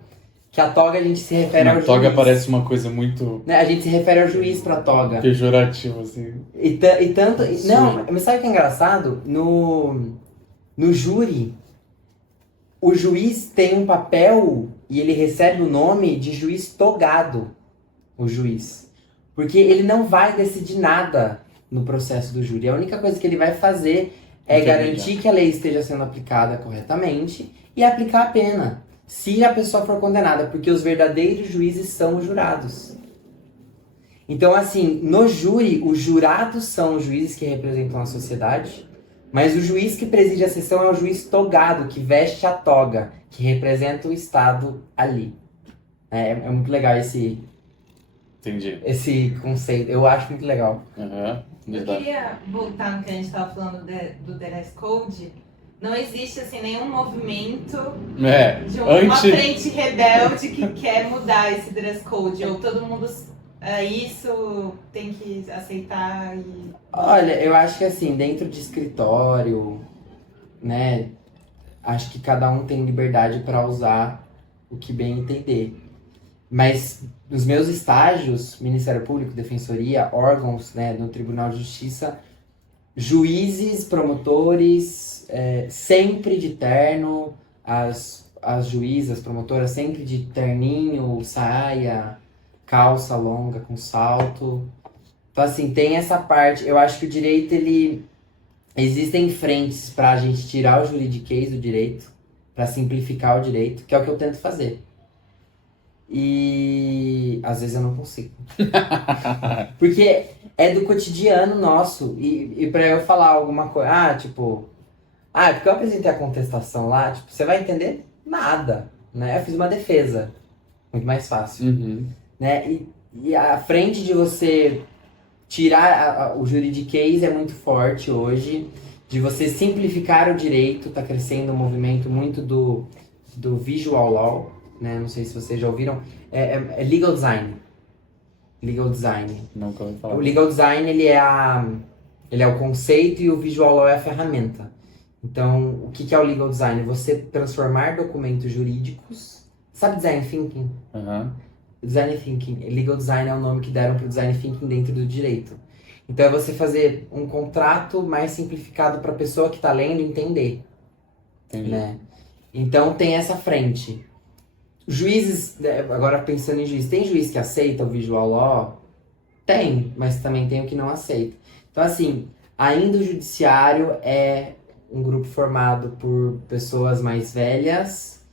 Que a toga a gente se refere ao Toga juiz. parece uma coisa muito Né? A gente se refere ao juiz pra toga. pejorativa, assim. E tanto. Não, mas sabe o que é engraçado? No júri, o juiz tem um papel e ele recebe o nome de juiz togado. O juiz. Porque ele não vai decidir nada no processo do júri. A única coisa que ele vai fazer é garantir que a lei esteja sendo aplicada corretamente e aplicar a pena, se a pessoa for condenada, porque os verdadeiros juízes são os jurados. Então, assim, no júri, os jurados são os juízes que representam a sociedade, mas o juiz que preside a sessão é o juiz togado, que veste a toga, que representa o Estado ali. É muito legal Entendi. esse conceito, eu acho muito legal. Uhum. Eu queria voltar no que a gente estava falando do dress code. Não existe assim nenhum movimento de uma frente rebelde que quer mudar esse dress code. Ou todo mundo isso tem que aceitar e... Olha, eu acho que assim, dentro de escritório, né? Acho que cada um tem liberdade para usar o que bem entender. Mas nos meus estágios, Ministério Público, Defensoria, órgãos, né, no Tribunal de Justiça, juízes, promotores, sempre de terno, as juízas, promotoras, sempre de terninho, saia, calça longa com salto. Então, assim, tem essa parte. Eu acho que o direito, existem frentes pra gente tirar o juridiquês do direito, pra simplificar o direito, que é o que eu tento fazer. E às vezes eu não consigo. Porque é do cotidiano nosso. E pra eu falar alguma coisa, porque eu apresentei a contestação lá, você vai entender nada, né? Eu fiz uma defesa. Muito mais fácil. Uhum. Né? E a frente de você tirar o juridiquês é muito forte hoje, de você simplificar o direito, tá crescendo um movimento muito do visual law, né? Não sei se vocês já ouviram, é legal design. Legal design. Nunca ouvi falar. O legal design, ele é o conceito e o visual law é a ferramenta. Então, o que é o legal design? Você transformar documentos jurídicos, sabe design thinking? Uhum. Design thinking, legal design é o nome que deram para o design thinking dentro do direito. Então é você fazer um contrato mais simplificado para a pessoa que está lendo entender. Entendi. Né? Então tem essa frente. Juízes, agora pensando em juiz, tem juiz que aceita o visual law? Tem, mas também tem o que não aceita. Então assim, ainda o judiciário é um grupo formado por pessoas mais velhas,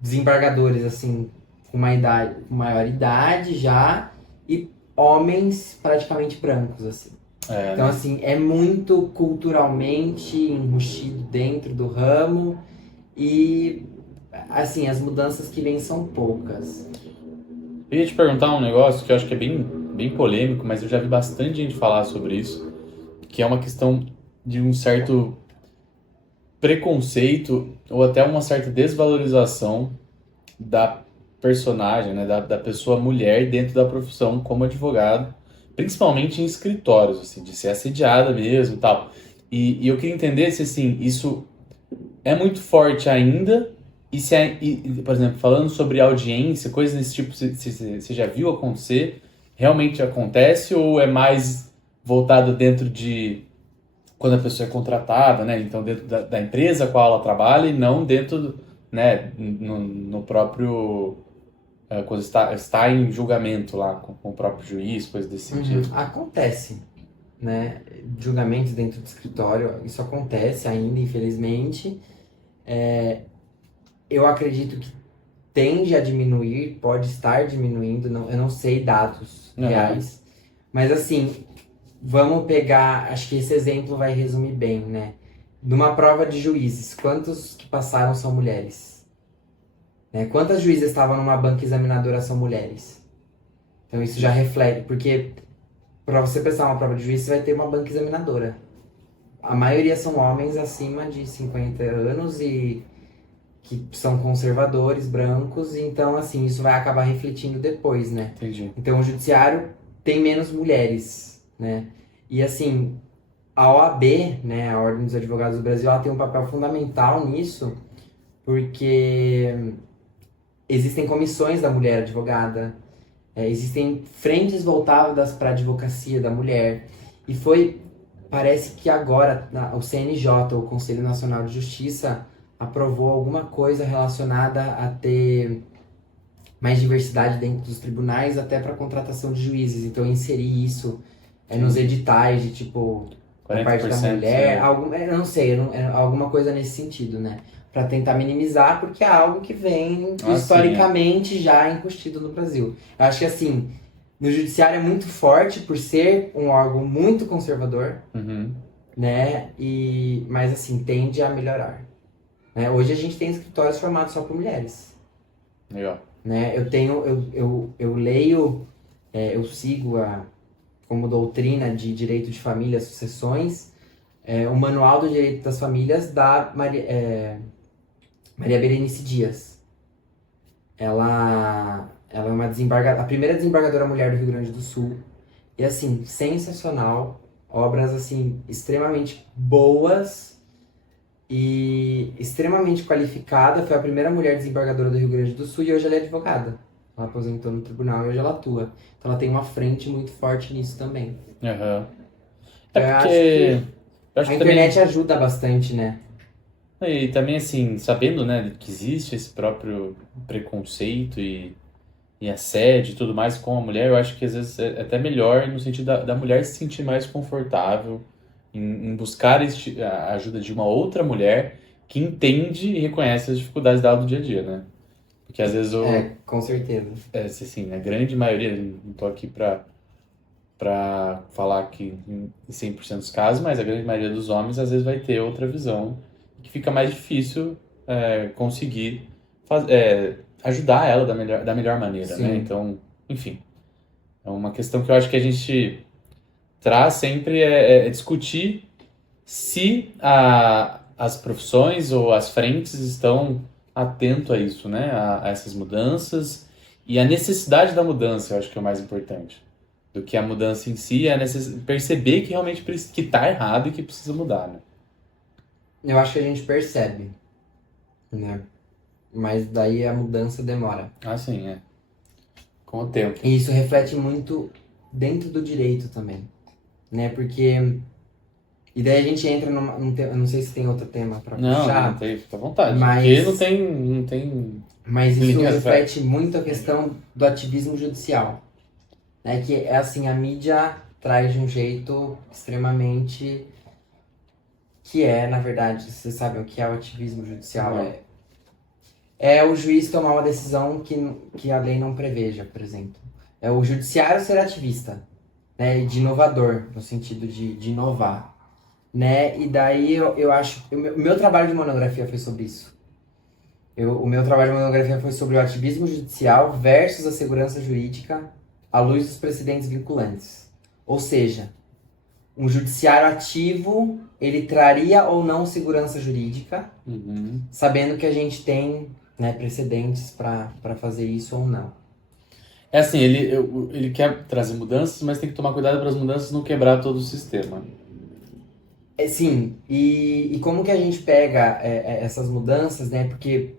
desembargadores assim, com maior idade já, e homens praticamente brancos, assim. Então, assim, é muito culturalmente enrustido dentro do ramo e, assim, as mudanças que vêm são poucas. Eu ia te perguntar um negócio que eu acho que é bem polêmico, mas eu já vi bastante gente falar sobre isso, que é uma questão de um certo preconceito ou até uma certa desvalorização da personagem, né, da pessoa mulher dentro da profissão como advogado, principalmente em escritórios, assim, de ser assediada mesmo e tal. E eu queria entender se, assim, isso é muito forte ainda e se, por exemplo, falando sobre audiência, coisas desse tipo, você já viu acontecer? Realmente acontece ou é mais voltado dentro de quando a pessoa é contratada, né? Então, dentro da empresa a qual ela trabalha e não dentro, né, no próprio... quando está em julgamento lá com o próprio juiz, coisas desse sentido. Acontece, né? Julgamentos dentro do escritório, isso acontece ainda, infelizmente. Eu acredito que tende a diminuir, pode estar diminuindo, eu não sei dados reais. Mas assim, vamos pegar, acho que esse exemplo vai resumir bem, né? Numa prova de juízes, quantos que passaram são mulheres? Quantas juízes estavam numa banca examinadora são mulheres? Então isso já reflete, porque para você prestar uma prova de juiz, você vai ter uma banca examinadora. A maioria são homens acima de 50 anos e que são conservadores, brancos, então assim, isso vai acabar refletindo depois, né? Entendi. Então o judiciário tem menos mulheres, né? E assim, a OAB, né, a Ordem dos Advogados do Brasil, ela tem um papel fundamental nisso, porque existem comissões da mulher advogada, existem frentes voltadas para a advocacia da mulher. E parece que agora o CNJ, o Conselho Nacional de Justiça, aprovou alguma coisa relacionada a ter mais diversidade dentro dos tribunais, até para contratação de juízes. Então inserir isso nos editais de tipo, a parte da mulher, né? Eu não sei, alguma coisa nesse sentido, né? Para tentar minimizar, porque é algo que vem historicamente já enrustido no Brasil. Eu acho que assim, no judiciário é muito forte por ser um órgão muito conservador, né? Mas assim, tende a melhorar. Né? Hoje a gente tem escritórios formados só por mulheres. Legal. Né? Eu leio, eu sigo como doutrina de direito de família, sucessões, o Manual do Direito das Famílias da Maria Berenice Dias. Ela é uma a primeira desembargadora mulher do Rio Grande do Sul. E assim, sensacional. Obras assim, extremamente boas e extremamente qualificada. Foi a primeira mulher desembargadora do Rio Grande do Sul e hoje ela é advogada. Ela aposentou no tribunal e hoje ela atua. Então ela tem uma frente muito forte nisso também. Uhum. Então, eu acho que a internet também ajuda bastante, né? E também, assim, sabendo, né, que existe esse próprio preconceito e assédio e tudo mais com a mulher, eu acho que às vezes é até melhor no sentido da mulher se sentir mais confortável em buscar a ajuda de uma outra mulher que entende e reconhece as dificuldades dela do dia a dia, né? Porque às vezes com certeza. Assim, a grande maioria, não tô aqui pra falar que em 100% dos casos, mas a grande maioria dos homens às vezes vai ter outra visão, que fica mais difícil conseguir ajudar ela da melhor maneira, né? Então, enfim, é uma questão que eu acho que a gente traz sempre discutir se as profissões ou as frentes estão atento a isso, né? A essas mudanças e a necessidade da mudança, eu acho que é o mais importante. Do que a mudança em si, perceber que realmente que tá errado e que precisa mudar, né? Eu acho que a gente percebe, né? Mas daí a mudança demora. Ah, sim, com o tempo. E isso reflete muito dentro do direito também, né? Porque... E daí a gente entra eu não sei se tem outro tema pra puxar. Não tem, fica à vontade. Mas, porque não tem... Mas isso reflete muito a questão do ativismo judicial. Né? Que é assim, a mídia traz de um jeito extremamente... Que na verdade, vocês sabem o que é o ativismo judicial? Não. É o juiz tomar uma decisão que a lei não preveja, por exemplo. É o judiciário ser ativista, né? De inovador, no sentido de inovar. Né? E daí eu acho... O meu trabalho de monografia foi sobre isso. O meu trabalho de monografia foi sobre o ativismo judicial versus a segurança jurídica à luz dos precedentes vinculantes. Ou seja, um judiciário ativo, ele traria ou não segurança jurídica, sabendo que a gente tem, né, precedentes para fazer isso ou não. É assim, ele quer trazer mudanças, mas tem que tomar cuidado para as mudanças não quebrar todo o sistema. Sim, e como que a gente pega essas mudanças, né? Porque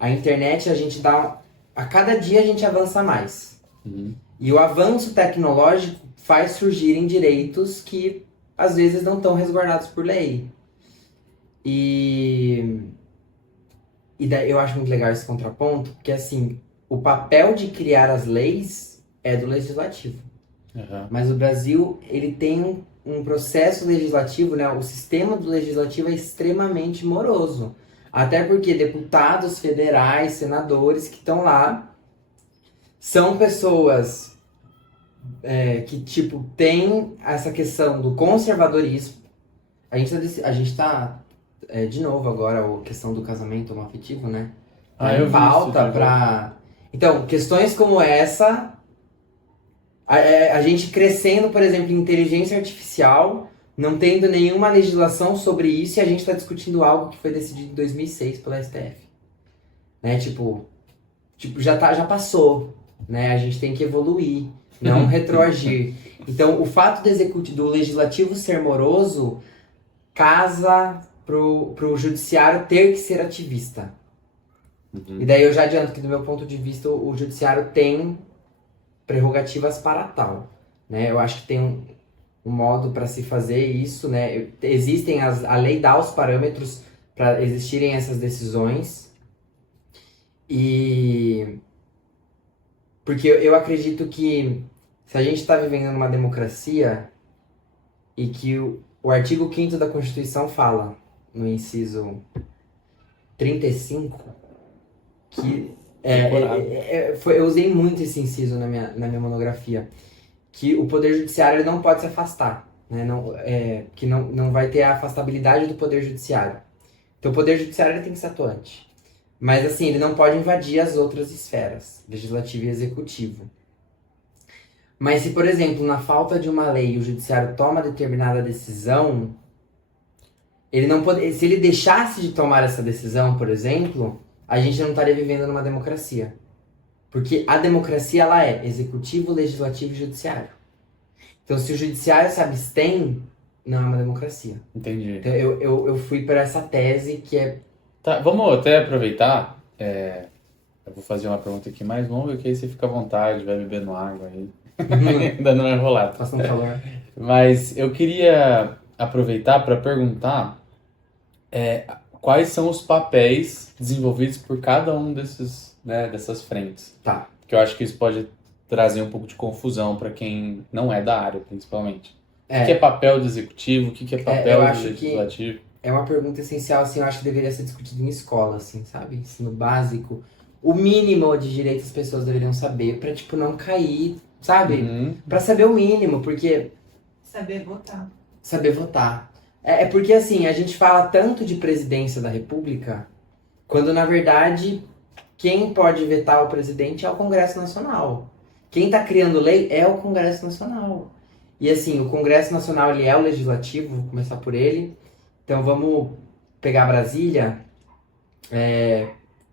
a internet a gente dá... A cada dia a gente avança mais. E o avanço tecnológico faz surgirem direitos que às vezes não estão resguardados por lei. E daí eu acho muito legal esse contraponto, porque assim, o papel de criar as leis é do legislativo. Mas o Brasil, ele tem um processo legislativo, né? O sistema do legislativo é extremamente moroso. Até porque deputados federais, senadores que estão lá, são pessoas que, tipo, tem essa questão do conservadorismo. A gente tá de novo agora, a questão do casamento homoafetivo, né? Eu pauta pra... Então, questões como essa... A gente crescendo, por exemplo, em inteligência artificial, não tendo nenhuma legislação sobre isso, e a gente está discutindo algo que foi decidido em 2006 pela STF. Né? Tipo já passou, né? A gente tem que evoluir, não retroagir. Então, o fato do legislativo ser moroso casa pro judiciário ter que ser ativista. E daí eu já adianto que, do meu ponto de vista, o judiciário tem prerrogativas para tal, né? Eu acho que tem um modo para se fazer isso, né? Existem a lei dá os parâmetros para existirem essas decisões, e porque eu acredito que se a gente está vivendo numa democracia e que o artigo 5º da Constituição fala, no inciso 35, que eu usei muito esse inciso na minha monografia, que o Poder Judiciário ele não pode se afastar, né? Que não vai ter a afastabilidade do Poder Judiciário. Então o Poder Judiciário ele tem que ser atuante. Mas assim, ele não pode invadir as outras esferas, legislativo e executivo. Mas se, por exemplo, na falta de uma lei o judiciário toma determinada decisão, ele não pode, se ele deixasse de tomar essa decisão, por exemplo, a gente não estaria vivendo numa democracia. Porque a democracia, ela é executivo, legislativo e judiciário. Então, se o judiciário se abstém, não é uma democracia. Entendi. Então, eu fui para essa tese que é... Tá, vamos até aproveitar. Eu vou fazer uma pergunta aqui mais longa, que aí você fica à vontade, vai bebendo água aí. Ainda não é enrolado. Faça um calor. Mas eu queria aproveitar para perguntar quais são os papéis desenvolvidos por cada um desses, né, dessas frentes. Tá. Que eu acho que isso pode trazer um pouco de confusão para quem não é da área, principalmente. O que é papel do executivo? O que é papel do legislativo? É uma pergunta essencial, assim, eu acho que deveria ser discutido em escola, assim, sabe? Ensino básico. O mínimo de direito as pessoas deveriam saber pra, tipo, não cair, sabe? Pra saber o mínimo, porque... Saber votar. Saber votar. É porque, assim, a gente fala tanto de presidência da República, quando, na verdade, quem pode vetar o presidente é o Congresso Nacional. Quem tá criando lei é o Congresso Nacional. E, assim, o Congresso Nacional, ele é o legislativo, vou começar por ele. Então, vamos pegar Brasília,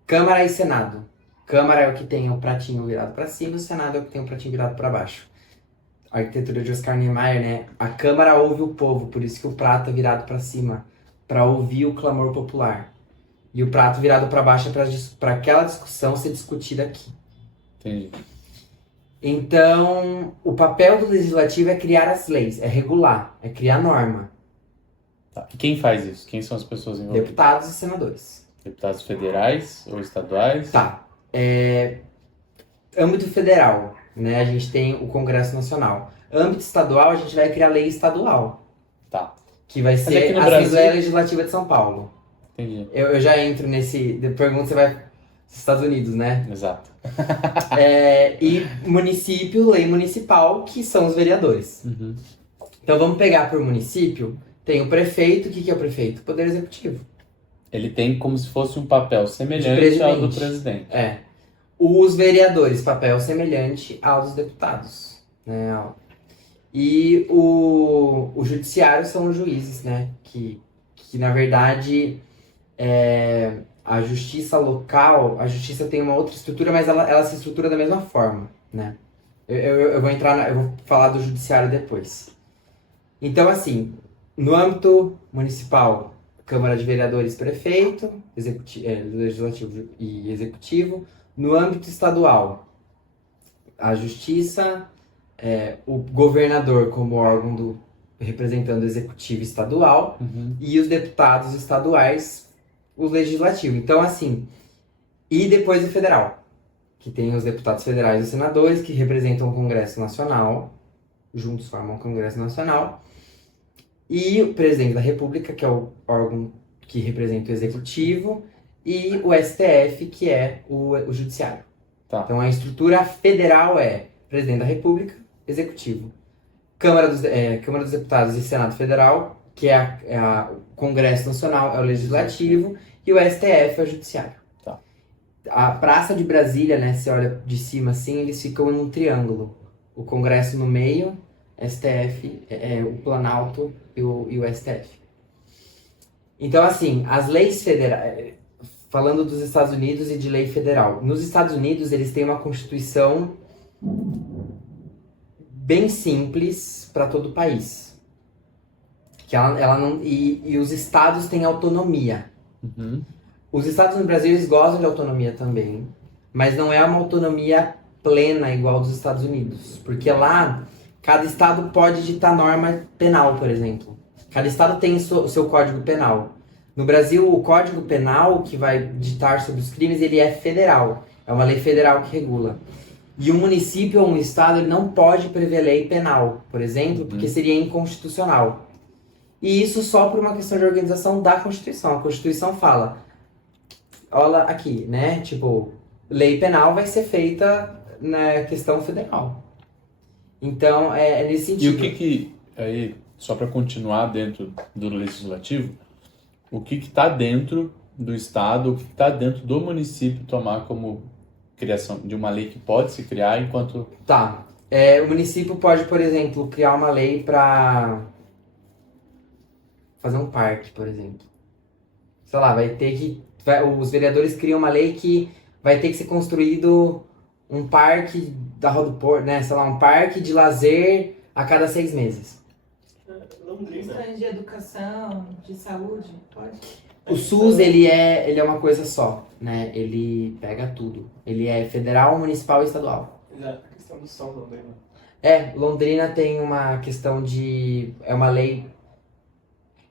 Câmara e Senado. Câmara é o que tem o pratinho virado para cima, o Senado é o que tem o pratinho virado para baixo. A arquitetura de Oscar Niemeyer, né? A Câmara ouve o povo, por isso que o prato é virado para cima, para ouvir o clamor popular. E o prato virado para baixo é para aquela discussão ser discutida aqui. Entendi. Então, o papel do legislativo é criar as leis, é regular, é criar norma. Tá. E quem faz isso? Quem são as pessoas envolvidas? Deputados e senadores. Deputados federais ou estaduais? Tá. Âmbito federal, né? A gente tem o Congresso Nacional. Âmbito estadual, a gente vai criar lei estadual. Tá. Que vai ser a Assembleia Legislativa de São Paulo. Entendi. Eu já entro nesse... Pergunta, você vai... Estados Unidos, né? Exato. E município, lei municipal, que são os vereadores. Uhum. Então vamos pegar por município. Tem o prefeito. O que é o prefeito? Poder Executivo. Ele tem como se fosse um papel semelhante ao do presidente. Os vereadores, papel semelhante ao dos deputados. Né? E o judiciário são os juízes, né? Que na verdade, a justiça local, a justiça tem uma outra estrutura, mas ela se estrutura da mesma forma, né? Eu vou eu vou falar do judiciário depois. Então, assim, no âmbito municipal, Câmara de Vereadores, Prefeito, Legislativo e Executivo. No âmbito estadual, a Justiça, o governador como órgão representando o Executivo estadual, e os deputados estaduais, o Legislativo. Então, assim, e depois o Federal, que tem os deputados federais e os senadores, que representam o Congresso Nacional, juntos formam o Congresso Nacional, e o Presidente da República, que é o órgão que representa o Executivo, e o STF, que é o Judiciário. Tá. Então a estrutura federal é Presidente da República, Executivo, Câmara dos Deputados e Senado Federal, que é o Congresso Nacional, é o Legislativo, e o STF é o Judiciário. Tá. A Praça de Brasília, né, se olha de cima assim, eles ficam em um triângulo. O Congresso no meio, STF, o Planalto e o STF. Então, assim, as leis federais... Falando dos Estados Unidos e de lei federal. Nos Estados Unidos, eles têm uma constituição bem simples para todo o país. Que ela não, e os estados têm autonomia. Uhum. Os estados no Brasil, eles gozam de autonomia também. Mas não é uma autonomia plena igual dos Estados Unidos. Porque lá, cada estado pode ditar norma penal, por exemplo. Cada estado tem o seu código penal. No Brasil, o Código Penal, que vai ditar sobre os crimes, ele é federal. É uma lei federal que regula. E um município ou um estado, ele não pode prever lei penal, por exemplo, porque seria inconstitucional. E isso só por uma questão de organização da Constituição. A Constituição fala, olha aqui, né? Tipo, lei penal vai ser feita na questão federal. Então, é nesse sentido. E o que aí, só para continuar dentro do legislativo, o que está dentro do estado, o que está dentro do município tomar como criação de uma lei que pode se criar enquanto... Tá. O município pode, por exemplo, criar uma lei para fazer um parque, por exemplo. Sei lá, os vereadores criam uma lei que vai ter que ser construído um parque da Rua do Porto, né? Sei lá, um parque de lazer a cada 6 meses. Questões de educação, de saúde, pode? O SUS, ele é uma coisa só, né? Ele pega tudo. Ele é federal, municipal e estadual. A questão do som, Londrina. Londrina tem uma questão de... É uma lei...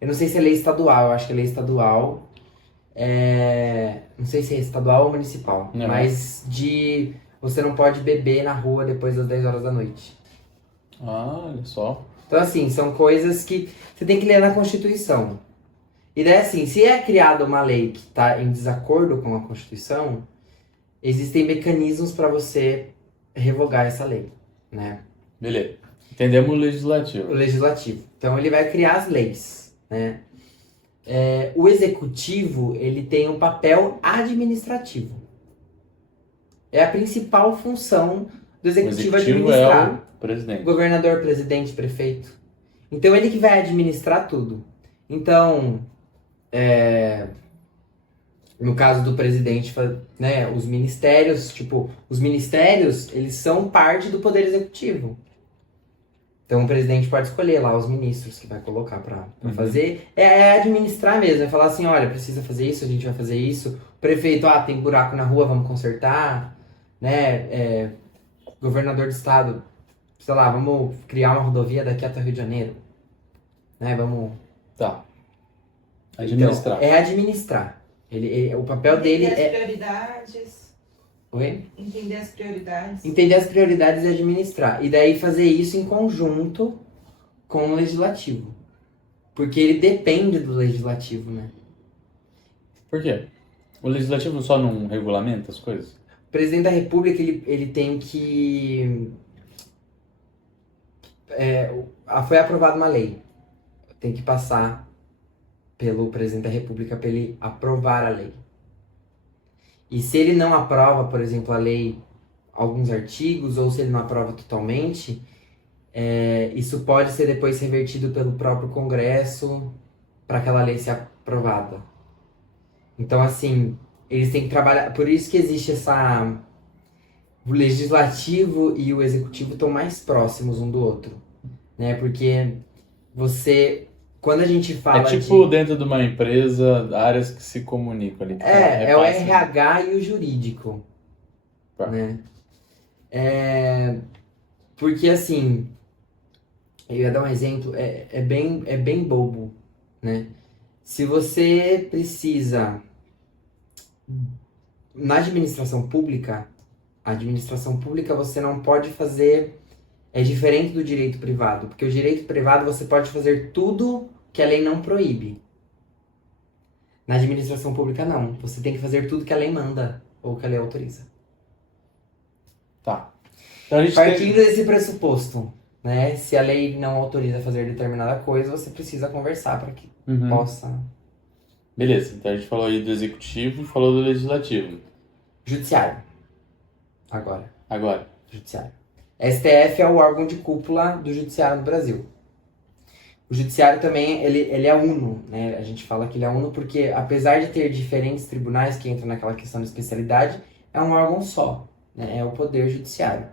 Eu não sei se é lei estadual, eu acho que é lei estadual. Não sei se é estadual ou municipal. Não. Mas você não pode beber na rua depois das 10 horas da noite. Olha só. Então, assim, são coisas que você tem que ler na Constituição. E daí, assim, se é criada uma lei que está em desacordo com a Constituição, existem mecanismos para você revogar essa lei, né? Beleza. Entendemos o legislativo. O legislativo. Então, ele vai criar as leis, né? O executivo, ele tem um papel administrativo. É a principal função do executivo O executivo administrar. é o presidente. Governador, presidente, prefeito. Então, ele que vai administrar tudo. Então, no caso do presidente, né, os ministérios, eles são parte do poder executivo. Então, o presidente pode escolher lá os ministros que vai colocar pra fazer. É administrar mesmo, é falar assim, olha, precisa fazer isso, a gente vai fazer isso. O prefeito, tem buraco na rua, vamos consertar. Né? Governador do estado, sei lá, vamos criar uma rodovia daqui até o Rio de Janeiro. Né? Vamos... Tá. Administrar. Então, é administrar. O papel dele Entender é... as prioridades. Oi? Entender as prioridades. Entender as prioridades e administrar. E daí fazer isso em conjunto com o legislativo. Porque ele depende do legislativo, né? Por quê? O legislativo só não regulamenta as coisas? O presidente da República, ele tem que... foi aprovada uma lei. Tem que passar pelo presidente da República para ele aprovar a lei. E se ele não aprova, por exemplo, a lei, alguns artigos, ou se ele não aprova totalmente, isso pode ser depois revertido pelo próprio Congresso para aquela lei ser aprovada. Então, assim, eles têm que trabalhar... Por isso que existe o legislativo e o executivo estão mais próximos um do outro, né? Porque quando a gente fala dentro de uma empresa, áreas que se comunicam ali. É o RH e o jurídico. Tá. Né? Porque assim, eu ia dar um exemplo, é bem bobo, né? Se você precisa... Na administração pública você não pode fazer... É diferente do direito privado, porque o direito privado você pode fazer tudo que a lei não proíbe. Na administração pública, não. Você tem que fazer tudo que a lei manda ou que a lei autoriza. Tá. Então, Partindo desse pressuposto, né? Se a lei não autoriza fazer determinada coisa, você precisa conversar para que possa... Beleza. Então a gente falou aí do executivo e falou do legislativo. Judiciário. Agora. Judiciário. STF é o órgão de cúpula do judiciário no Brasil. O judiciário também, ele é uno, né? A gente fala que ele é uno porque, apesar de ter diferentes tribunais que entram naquela questão de especialidade, é um órgão só, né? É o poder judiciário.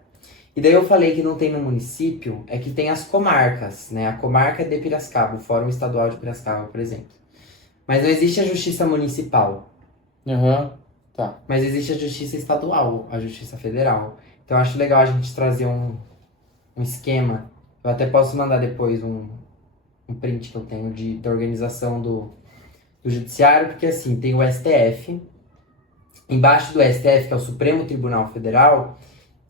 E daí eu falei que não tem no município, é que tem as comarcas, né? A comarca de Piracicaba, o Fórum Estadual de Piracicaba, por exemplo. Mas não existe a justiça municipal. Tá. Mas existe a justiça estadual, a justiça federal. Então eu acho legal a gente trazer um esquema. Eu até posso mandar depois um print que eu tenho da organização do judiciário, porque assim, tem o STF. Embaixo do STF, que é o Supremo Tribunal Federal,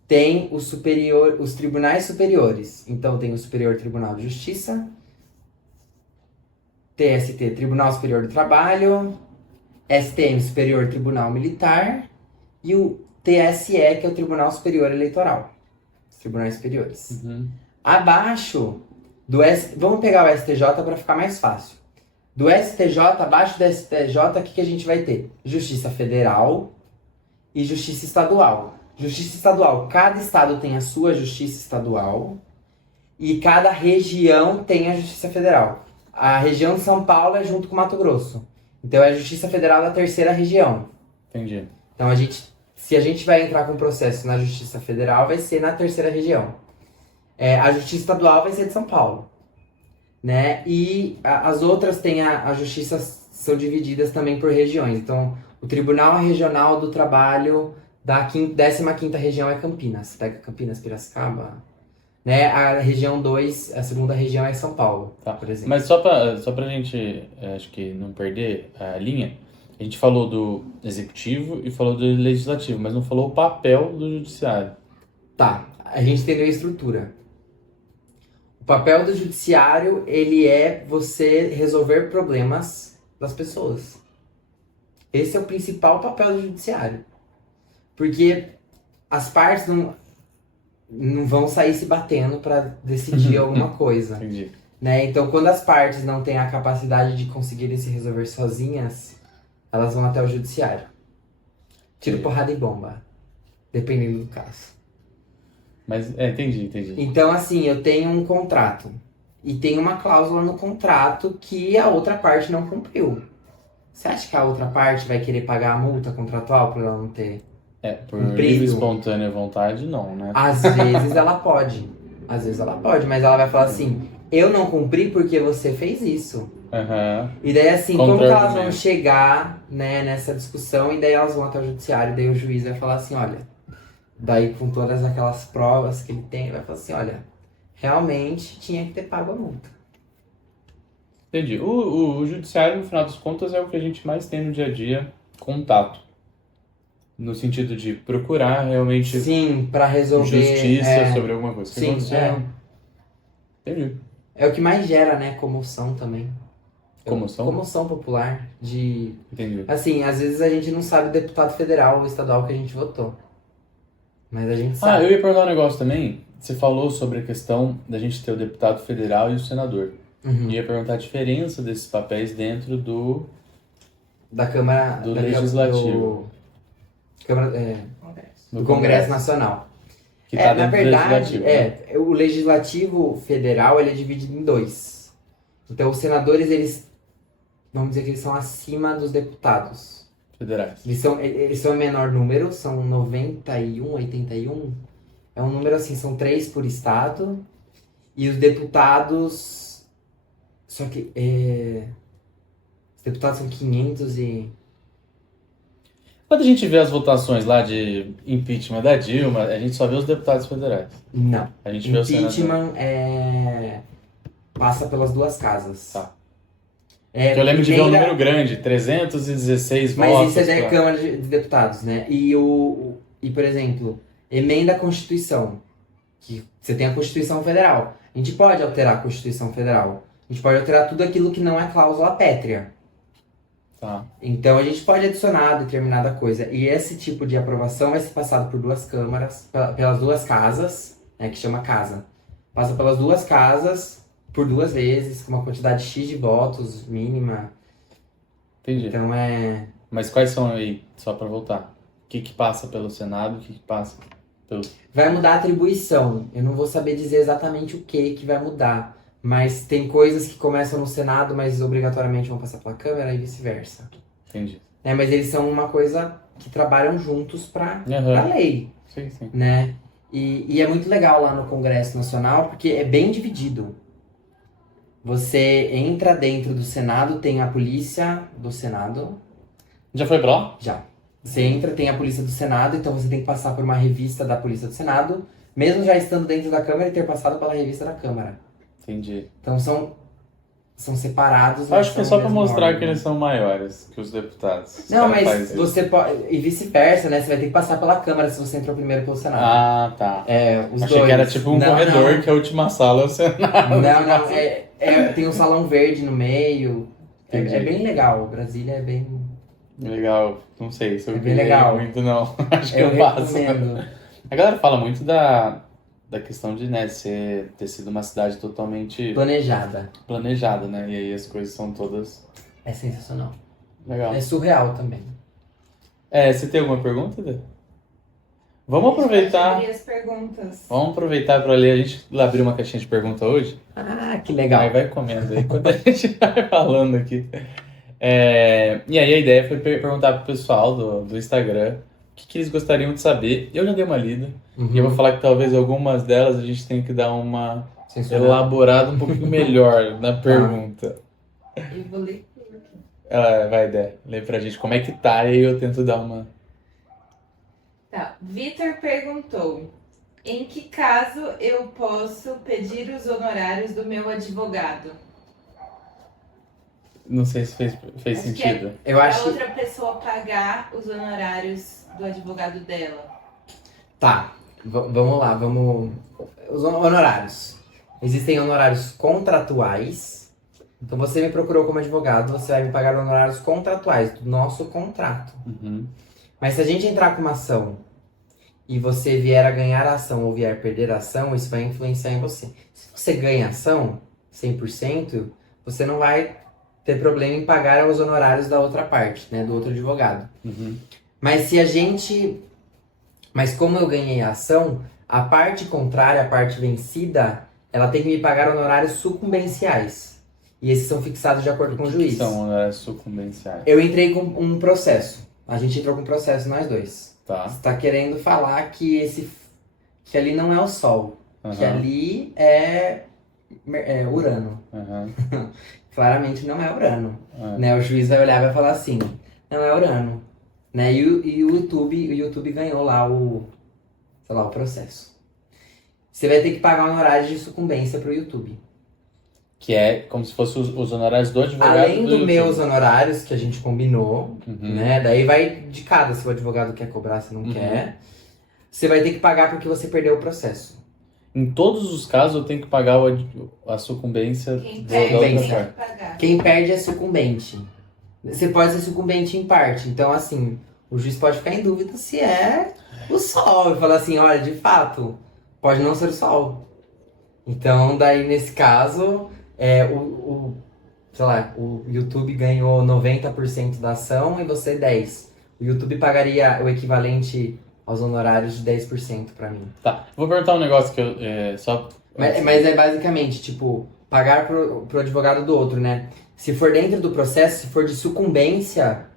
tem os tribunais superiores. Então tem o Superior Tribunal de Justiça, TST, Tribunal Superior do Trabalho, STM, Superior Tribunal Militar, e o TSE, que é o Tribunal Superior Eleitoral. Os tribunais superiores. Abaixo vamos pegar o STJ para ficar mais fácil. Do STJ, abaixo do STJ, o que a gente vai ter? Justiça Federal e Justiça Estadual. Justiça estadual. Cada estado tem a sua justiça estadual e cada região tem a justiça federal. A região de São Paulo é junto com Mato Grosso. Então é a justiça federal da terceira região. Entendi. Então se a gente vai entrar com processo na justiça federal, vai ser na terceira região. A justiça estadual vai ser de São Paulo. Né? E as outras têm a justiça, são divididas também por regiões. Então, o Tribunal Regional do Trabalho da 15ª região é Campinas. Pega Campinas, Piracicaba. Né? A região 2, a segunda região é São Paulo, Tá. por exemplo. Mas só pra gente, acho que não perder a linha, a gente falou do executivo e falou do legislativo, mas não falou o papel do judiciário. Tá, a gente entendeu a estrutura. O papel do judiciário, ele é você resolver problemas das pessoas. Esse é o principal papel do judiciário. Porque as partes não vão sair se batendo para decidir alguma coisa. Entendi. Né? Então, quando as partes não têm a capacidade de conseguirem se resolver sozinhas, elas vão até o judiciário. Tiro, porrada e bomba. Dependendo do caso. Mas, entendi. Então, assim, eu tenho um contrato. E tem uma cláusula no contrato que a outra parte não cumpriu. Você acha que a outra parte vai querer pagar a multa contratual por ela não ter Por cumprido? livre e espontânea vontade, não, né? Às vezes ela pode. Às vezes ela pode, mas ela vai falar assim, eu não cumpri porque você fez isso. Aham. E daí assim, como que elas vão Contra-argumento. chegar, né, nessa discussão, e daí elas vão até o judiciário, e daí o juiz vai falar assim, olha, daí com todas aquelas provas que ele tem, vai falar assim, olha, realmente tinha que ter pago a multa. Entendi. O judiciário, no final das contas, é o que a gente mais tem no dia a dia, contato. No sentido de procurar realmente Sim, pra resolver. justiça sobre alguma coisa. Sim, Entendi. É o que mais gera, né, comoção também. Comoção? Comoção popular. Entendi. Assim, às vezes a gente não sabe o deputado federal ou estadual que a gente votou. Mas a gente sabe. Eu ia perguntar um negócio também. Você falou sobre a questão da gente ter o deputado federal e o senador. Uhum. Ia perguntar a diferença desses papéis dentro Da Câmara... do da Legislativo. Do Congresso Nacional. Que tá Na dentro do verdade, Legislativo. Né? o Legislativo Federal, ele é dividido em dois. Então, os senadores, eles... Vamos dizer que eles são acima dos deputados. Federais. Eles são em menor número, são 91, 81. É um número assim, são 3 por estado. E os deputados... Só que os deputados são 500 e... Quando a gente vê as votações lá de impeachment da Dilma, a gente só vê os deputados federais. Não. A gente vê o senador. Impeachment passa pelas duas casas. Tá. Eu lembro de ver um número grande, 316 Mas votos. isso é da Câmara de Deputados, né? E, por exemplo, emenda à Constituição. Que você tem a Constituição Federal. A gente pode alterar a Constituição Federal. A gente pode alterar tudo aquilo que não é cláusula pétrea. Tá. Então a gente pode adicionar determinada coisa. E esse tipo de aprovação vai ser passado por duas câmaras, pelas duas casas, né, que chama casa. Passa pelas duas casas por 2 vezes, com uma quantidade X de votos mínima. Entendi. Então Mas quais são aí, só pra voltar? O que passa pelo Senado, o que passa pelo... Vai mudar a atribuição. Eu não vou saber dizer exatamente o que vai mudar. Mas tem coisas que começam no Senado, mas obrigatoriamente vão passar pela Câmara e vice-versa. Entendi. Mas eles são uma coisa que trabalham juntos pra lei. Sim. Né? E é muito legal lá no Congresso Nacional, porque é bem dividido. Você entra dentro do Senado, tem a polícia do Senado. Já foi pra lá? Já. Você entra, tem a polícia do Senado, então você tem que passar por uma revista da polícia do Senado, mesmo já estando dentro da Câmara e ter passado pela revista da Câmara. Entendi. Então são separados. Acho que é só pra mostrar órgão. que eles são maiores que os deputados. Os Não, caras mas fazem isso. você pode. E vice-versa, né? Você vai ter que passar pela Câmara se você entrou primeiro pelo Senado. Ah, tá. Os Achei dois. que era tipo um corredor, não. que a última sala é o Senado. Não. Tem um salão verde no meio. É Entendi. bem legal. Brasília é bem. Legal. Não sei se eu É bem queria legal. muito, não. Acho que Eu eu passo. recomendo. A galera fala muito da questão de, né, ter sido uma cidade totalmente Planejada. né? E aí as coisas são todas... É sensacional. Legal. É surreal também. Você tem alguma pergunta, Dê? Vamos aproveitar. Abrir as perguntas. Vamos aproveitar para ler. A gente abriu uma caixinha de pergunta hoje. Ah, que legal. Aí vai comendo aí, enquanto a gente vai falando aqui. E aí a ideia foi perguntar pro pessoal do Instagram o que eles gostariam de saber. Eu já dei uma lida. E eu vou falar que talvez algumas delas a gente tenha que dar uma elaborada um pouquinho melhor na pergunta. Eu vou ler tudo aqui. Vai, Dé, lê pra gente como é que tá e aí eu tento dar uma... Tá. Vitor perguntou: em que caso eu posso pedir os honorários do meu advogado? Não sei se fez Acho sentido. Eu acho Pra outra pessoa pagar os honorários do advogado dela. Tá, vamos lá, Os honorários. Existem honorários contratuais. Então você me procurou como advogado, você vai me pagar honorários contratuais do nosso contrato. Uhum. Mas se a gente entrar com uma ação e você vier a ganhar a ação ou vier a perder a ação, isso vai influenciar em você. Se você ganha a ação, 100%, você não vai ter problema em pagar os honorários da outra parte, né, do outro advogado. Uhum. Mas como eu ganhei a ação, a parte contrária, a parte vencida, ela tem que me pagar honorários sucumbenciais. E esses são fixados de acordo com o juiz. São honorários sucumbenciais. Eu entrei com um processo. A gente entrou com um processo, nós dois. Tá. Você tá querendo falar que ali não é o Sol. Uhum. Que ali é Urano. Uhum. Claramente não é Urano. É. Né? O juiz vai olhar e vai falar assim, não é Urano. Né? E o YouTube ganhou lá o processo. Você vai ter que pagar honorários de sucumbência pro YouTube. Que é como se fosse os honorários do advogado. Além do dos YouTube. meus honorários que a gente combinou, Uhum. né? Daí vai de cada, se o advogado quer cobrar, se não quer. Você vai ter que pagar porque você perdeu o processo. Em todos os casos eu tenho que pagar a sucumbência Quem da perde outra tem que parte. pagar. Quem perde é sucumbente. Você pode ser sucumbente em parte. Então, assim, o juiz pode ficar em dúvida se é o Sol. E falar assim, olha, de fato, pode não ser o Sol. Então, daí, nesse caso, o YouTube ganhou 90% da ação e você 10%. O YouTube pagaria o equivalente aos honorários de 10% pra mim. Tá, vou perguntar um negócio que eu só... Mas é basicamente, tipo, pagar pro advogado do outro, né? Se for dentro do processo, se for de sucumbência,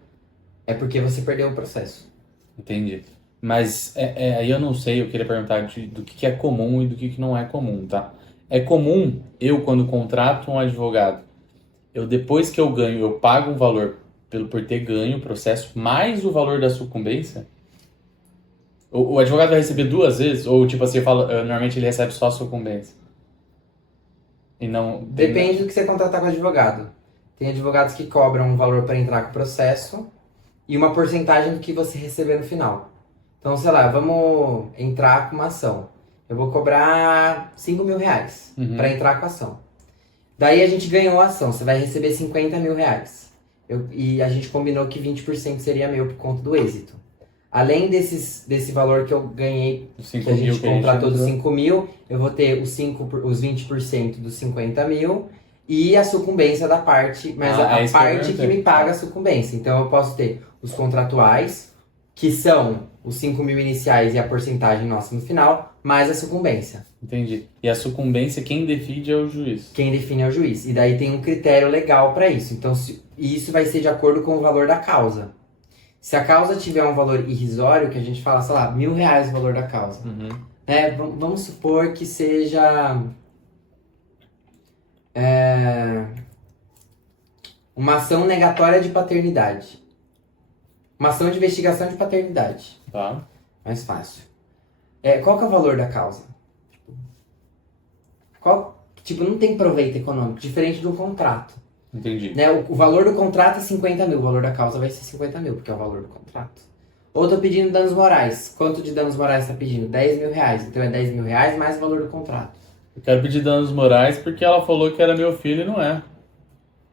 é porque você perdeu o processo. Entendi. Mas aí eu não sei, eu queria perguntar do que é comum e do que não é comum, tá? É comum eu, quando contrato um advogado, depois que eu ganho, eu pago um valor por ter ganho o processo, mais o valor da sucumbência? O advogado vai receber 2 vezes? Ou tipo assim, normalmente ele recebe só a sucumbência? E não... Depende do que você contratar com o advogado. Tem advogados que cobram um valor para entrar com o processo e uma porcentagem do que você receber no final. Então, sei lá, vamos entrar com uma ação. Eu vou cobrar R$5 mil para entrar com a ação. Daí a gente ganhou a ação, você vai receber R$50 mil. E a gente combinou que 20% seria meu por conta do êxito. Além desse valor que eu ganhei, que a gente contratou dos 5 mil, eu vou ter os 20% dos 50 mil e a sucumbência da parte, mas a parte que me paga a sucumbência. Então eu posso ter os contratuais, que são os 5 mil iniciais e a porcentagem nossa no final, mais a sucumbência. Entendi. E a sucumbência, quem decide é o juiz. Quem define é o juiz. E daí tem um critério legal para isso. Então, isso vai ser de acordo com o valor da causa. Se a causa tiver um valor irrisório, que a gente fala, sei lá, R$1.000 o valor da causa. Né? Vamos supor que seja uma ação negatória de paternidade. Uma ação de investigação de paternidade. Tá. Mais fácil. Qual que é o valor da causa? Não tem proveito econômico, diferente de um contrato. Entendi. Né? O valor do contrato é 50 mil, o valor da causa vai ser 50 mil, porque é o valor do contrato. Ou tô pedindo danos morais. Quanto de danos morais tá pedindo? R$10 mil. Então é R$10 mil mais o valor do contrato. Eu quero pedir danos morais porque ela falou que era meu filho e não é.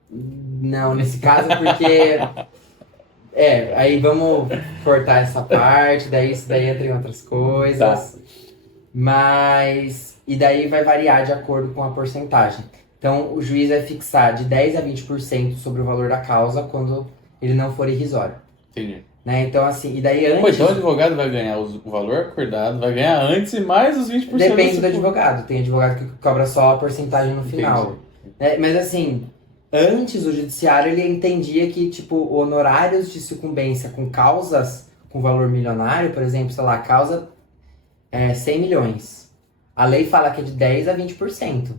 Não, nesse caso porque... aí vamos cortar essa parte, daí isso daí entra em outras coisas. Tá. E daí vai variar de acordo com a porcentagem. Então, o juiz vai fixar de 10% a 20% sobre o valor da causa quando ele não for irrisório. Entendi. Né? Então, assim, e daí antes... Pô, então o advogado vai ganhar o valor acordado, vai ganhar antes e mais os 20%. Depende do advogado. Tem advogado que cobra só a porcentagem no final. Mas assim, antes o judiciário ele entendia que, tipo, honorários de sucumbência com causas com valor milionário, por exemplo, sei lá, a causa é 100 milhões. A lei fala que é de 10 a 20%.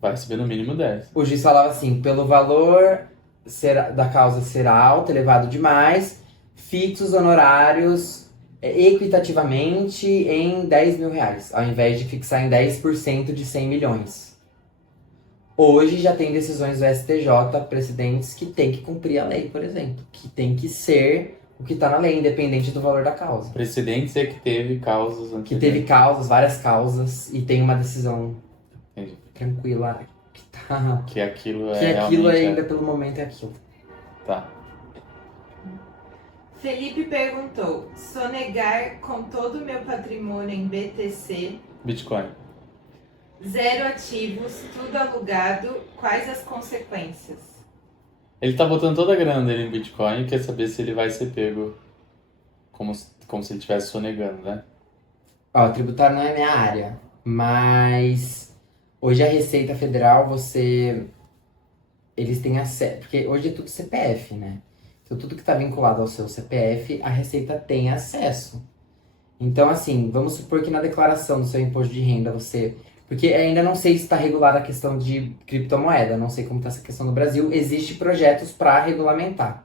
Vai receber no mínimo 10. O juiz falava assim, pelo valor da causa ser alto, elevado demais, fixos honorários equitativamente em 10 mil reais, ao invés de fixar em 10% de 100 milhões. Hoje já tem decisões do STJ, precedentes, que tem que cumprir a lei, por exemplo. Que tem que ser o que está na lei, independente do valor da causa. Precedentes é que teve causas anteriores. Que teve causas, várias causas, e tem uma decisão Entendi. tranquila que tá... Que aquilo Que é aquilo realmente ainda, pelo momento, é aquilo. Tá. Felipe perguntou: sonegar com todo o meu patrimônio em BTC, Bitcoin. 0 ativos, tudo alugado, quais as consequências? Ele tá botando toda a grana dele em Bitcoin e quer saber se ele vai ser pego como se ele estivesse sonegando, né? Ó, tributário não é minha área, mas hoje a Receita Federal, eles têm acesso, porque hoje é tudo CPF, né? Então tudo que está vinculado ao seu CPF, a Receita tem acesso. Então, assim, vamos supor que na declaração do seu imposto de renda porque ainda não sei se está regulada a questão de criptomoeda, não sei como está essa questão no Brasil, existem projetos para regulamentar,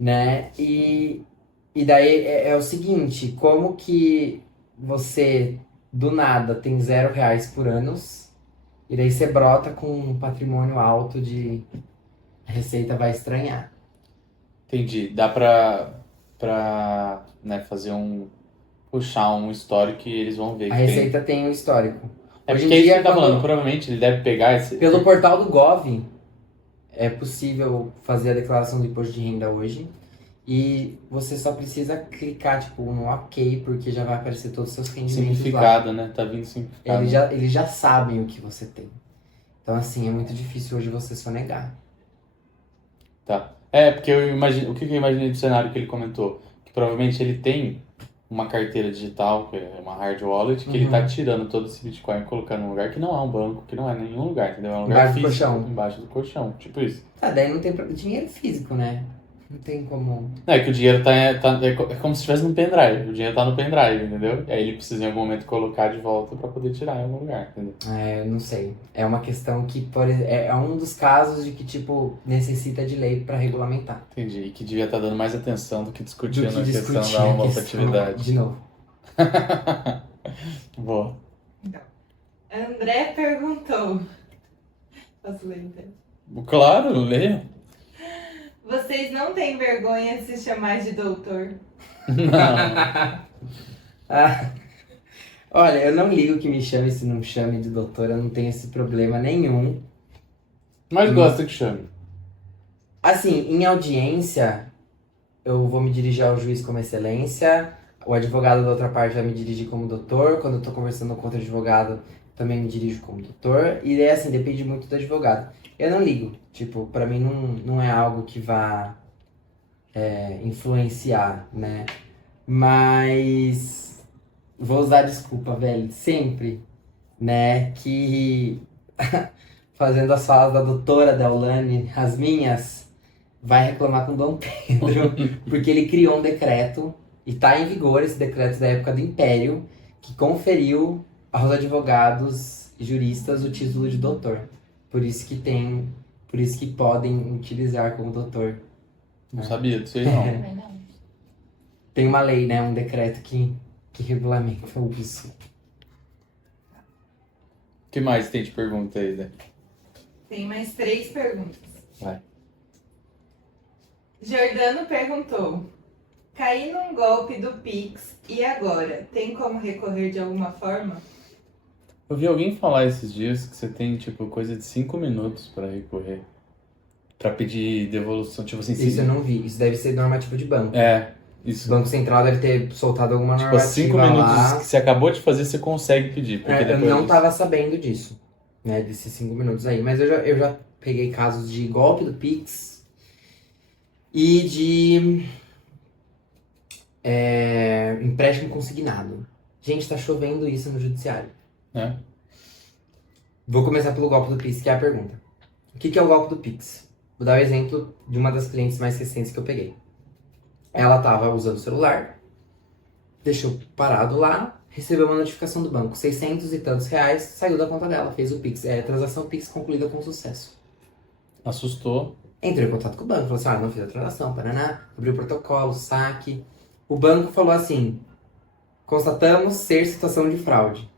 né? E daí é o seguinte, como que você, do nada, tem R$0 por ano, e daí você brota com um patrimônio alto a Receita vai estranhar. Entendi. Dá pra né, puxar um histórico e eles vão ver A que Receita tem o histórico. É Hoje porque em é isso dia, que ele tá quando- falando. Provavelmente ele deve pegar esse... Pelo portal do Gov, é possível fazer a declaração do imposto de renda hoje. E você só precisa clicar, tipo, no OK, porque já vai aparecer todos os seus rendimentos lá. Simplificado, né? Tá vindo simplificado. Eles já sabem o que você tem. Então, assim, é muito difícil hoje você sonegar. Tá. É, porque eu imagino... O que eu imaginei do cenário que ele comentou? Que provavelmente ele tem uma carteira digital, que é uma hard wallet, que ele tá tirando todo esse Bitcoin e colocando num lugar que não é um banco, que não é nenhum lugar, entendeu? É um lugar Embaixo do físico, colchão. embaixo do colchão. Tipo isso. Tá, daí não tem dinheiro físico, né? Não tem como... Não, é que o dinheiro é como se estivesse no pendrive. O dinheiro tá no pendrive, entendeu? Aí ele precisa em algum momento colocar de volta pra poder tirar em algum lugar, entendeu? Eu não sei. É uma questão que é um dos casos de que, tipo, necessita de lei pra regulamentar. Entendi. E que devia estar dando mais atenção do que discutindo Do que a questão discutir da a homofetividade. questão, de novo. Boa. André perguntou: posso ler então? Claro, leia. Vocês não têm vergonha de se chamar de doutor? Não. Olha, eu não ligo que me chame se não chame de doutor, eu não tenho esse problema nenhum. Mas gosta que chame. Assim, em audiência, eu vou me dirigir ao juiz como excelência, o advogado da outra parte vai me dirigir como doutor, quando eu tô conversando com outro advogado, também me dirijo como doutor, e daí, assim, depende muito do advogado. Eu não ligo, tipo, pra mim não é algo que vá influenciar, né? Mas vou usar desculpa, velho, sempre, né, que fazendo as falas da doutora Deolane, as minhas, vai reclamar com Dom Pedro, porque ele criou um decreto, e tá em vigor esse decreto da época do Império, que conferiu aos advogados e juristas o título de doutor. Por isso que podem utilizar como doutor. Não sabia disso aí, não. Tem uma lei, né, um decreto que regulamenta o uso. O que mais tem de pergunta aí, né? Tem mais 3 perguntas. Vai. Jordano perguntou: caí num golpe do Pix e agora? Tem como recorrer de alguma forma? Eu vi alguém falar esses dias que você tem, tipo, coisa de 5 minutos pra recorrer. Pra pedir devolução, tipo assim... Isso eu não vi, isso deve ser normativo de banco. Isso. O Banco Central deve ter soltado alguma Tipo, normativa 5 minutos lá. que você acabou de fazer, você consegue pedir. Porque Eu depois não disso- tava sabendo disso, né, desses 5 minutos aí. Mas eu já peguei casos de golpe do Pix e de empréstimo consignado. Gente, tá chovendo isso no judiciário. Vou começar pelo golpe do Pix, que é a pergunta. O que é o golpe do Pix? Vou dar o exemplo de uma das clientes mais recentes que eu peguei. Ela tava usando o celular, deixou parado lá, recebeu uma notificação do banco, 600 e tantos reais, saiu da conta dela, fez o Pix. Transação Pix concluída com sucesso. Assustou. Entrou em contato com o banco, falou assim, não fiz a transação, paraná, abriu o protocolo, saque. O banco falou assim, constatamos ser situação de fraude.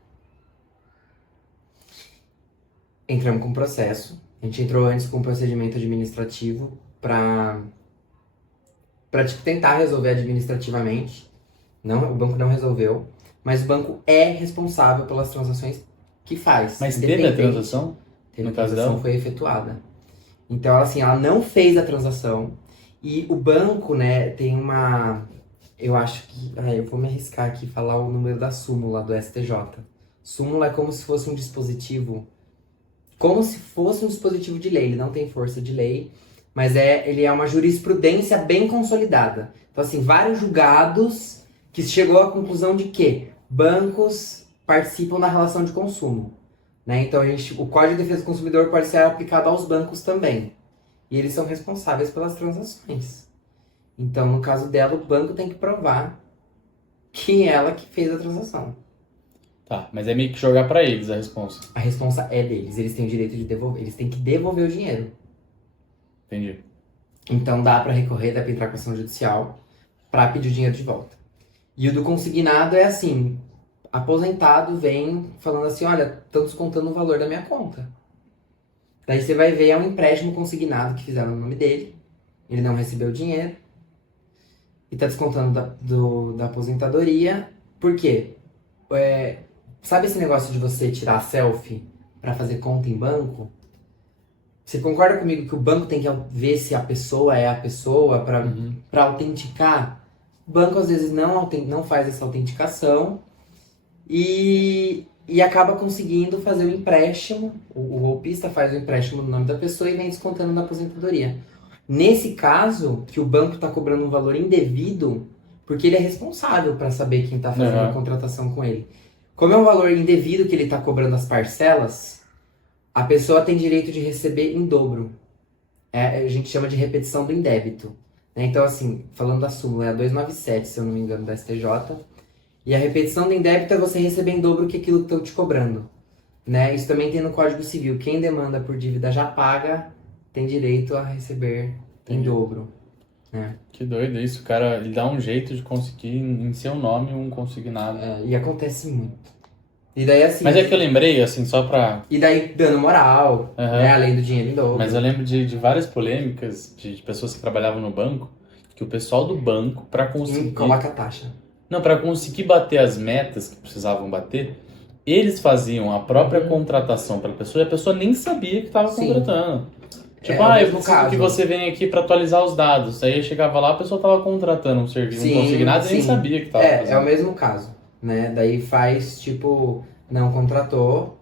Entramos com o processo, a gente entrou antes com o procedimento administrativo pra tentar resolver administrativamente. Não, o banco não resolveu, mas o banco é responsável pelas transações que faz. Mas teve a transação? Teve, a transação foi efetuada. Então, assim, ela não fez a transação e o banco, né, tem uma... Eu acho que... eu vou me arriscar aqui falar o número da súmula do STJ. Súmula é como se fosse um dispositivo... Como se fosse um dispositivo de lei. Ele não tem força de lei, mas ele é uma jurisprudência bem consolidada. Então, assim, vários julgados que chegou à conclusão de que bancos participam da relação de consumo. Né? Então, o Código de Defesa do Consumidor pode ser aplicado aos bancos também. E eles são responsáveis pelas transações. Então, no caso dela, o banco tem que provar que ela que fez a transação. Tá, mas é meio que jogar pra eles a responsa. A responsa é deles. Eles têm o direito de devolver. Eles têm que devolver o dinheiro. Entendi. Então, dá pra recorrer, dá pra entrar com ação judicial pra pedir o dinheiro de volta. E o do consignado é assim... Aposentado vem falando assim, olha, estão descontando o valor da minha conta. Daí você vai ver, é um empréstimo consignado que fizeram no nome dele. Ele não recebeu o dinheiro. E tá descontando da aposentadoria. Por quê? Sabe esse negócio de você tirar selfie pra fazer conta em banco? Você concorda comigo que o banco tem que ver se a pessoa é a pessoa pra autenticar? O banco às vezes não faz essa autenticação. E acaba conseguindo fazer o empréstimo, o golpista faz o empréstimo no nome da pessoa e vem descontando da aposentadoria. Nesse caso, que o banco está cobrando um valor indevido, porque ele é responsável para saber quem está fazendo a contratação com ele. Como é um valor indevido que ele está cobrando as parcelas, a pessoa tem direito de receber em dobro. A gente chama de repetição do indébito. Né? Então, assim, falando da súmula, é a 297, se eu não me engano, da STJ. E a repetição do indébito é você receber em dobro que aquilo que estão te cobrando. Né? Isso também tem no Código Civil. Quem demanda por dívida já paga, tem direito a receber em dobro. Né? Que doido isso, cara. Ele dá um jeito de conseguir em seu nome um consignado. E acontece muito. E daí, assim, mas é que eu lembrei, assim, só pra... E daí dando moral, né? Além do dinheiro em dobro. Mas eu lembro de várias polêmicas de pessoas que trabalhavam no banco, que o pessoal do banco, pra conseguir... Coloca a taxa. Não, para conseguir bater as metas que precisavam bater, eles faziam a própria contratação para a pessoa e a pessoa nem sabia que estava contratando. Tipo, eu preciso que você venha aqui para atualizar os dados. Aí eu chegava lá, a pessoa estava contratando um serviço consignado e nem sabia que estava fazendo. É o mesmo caso, né? Daí faz, tipo, não contratou,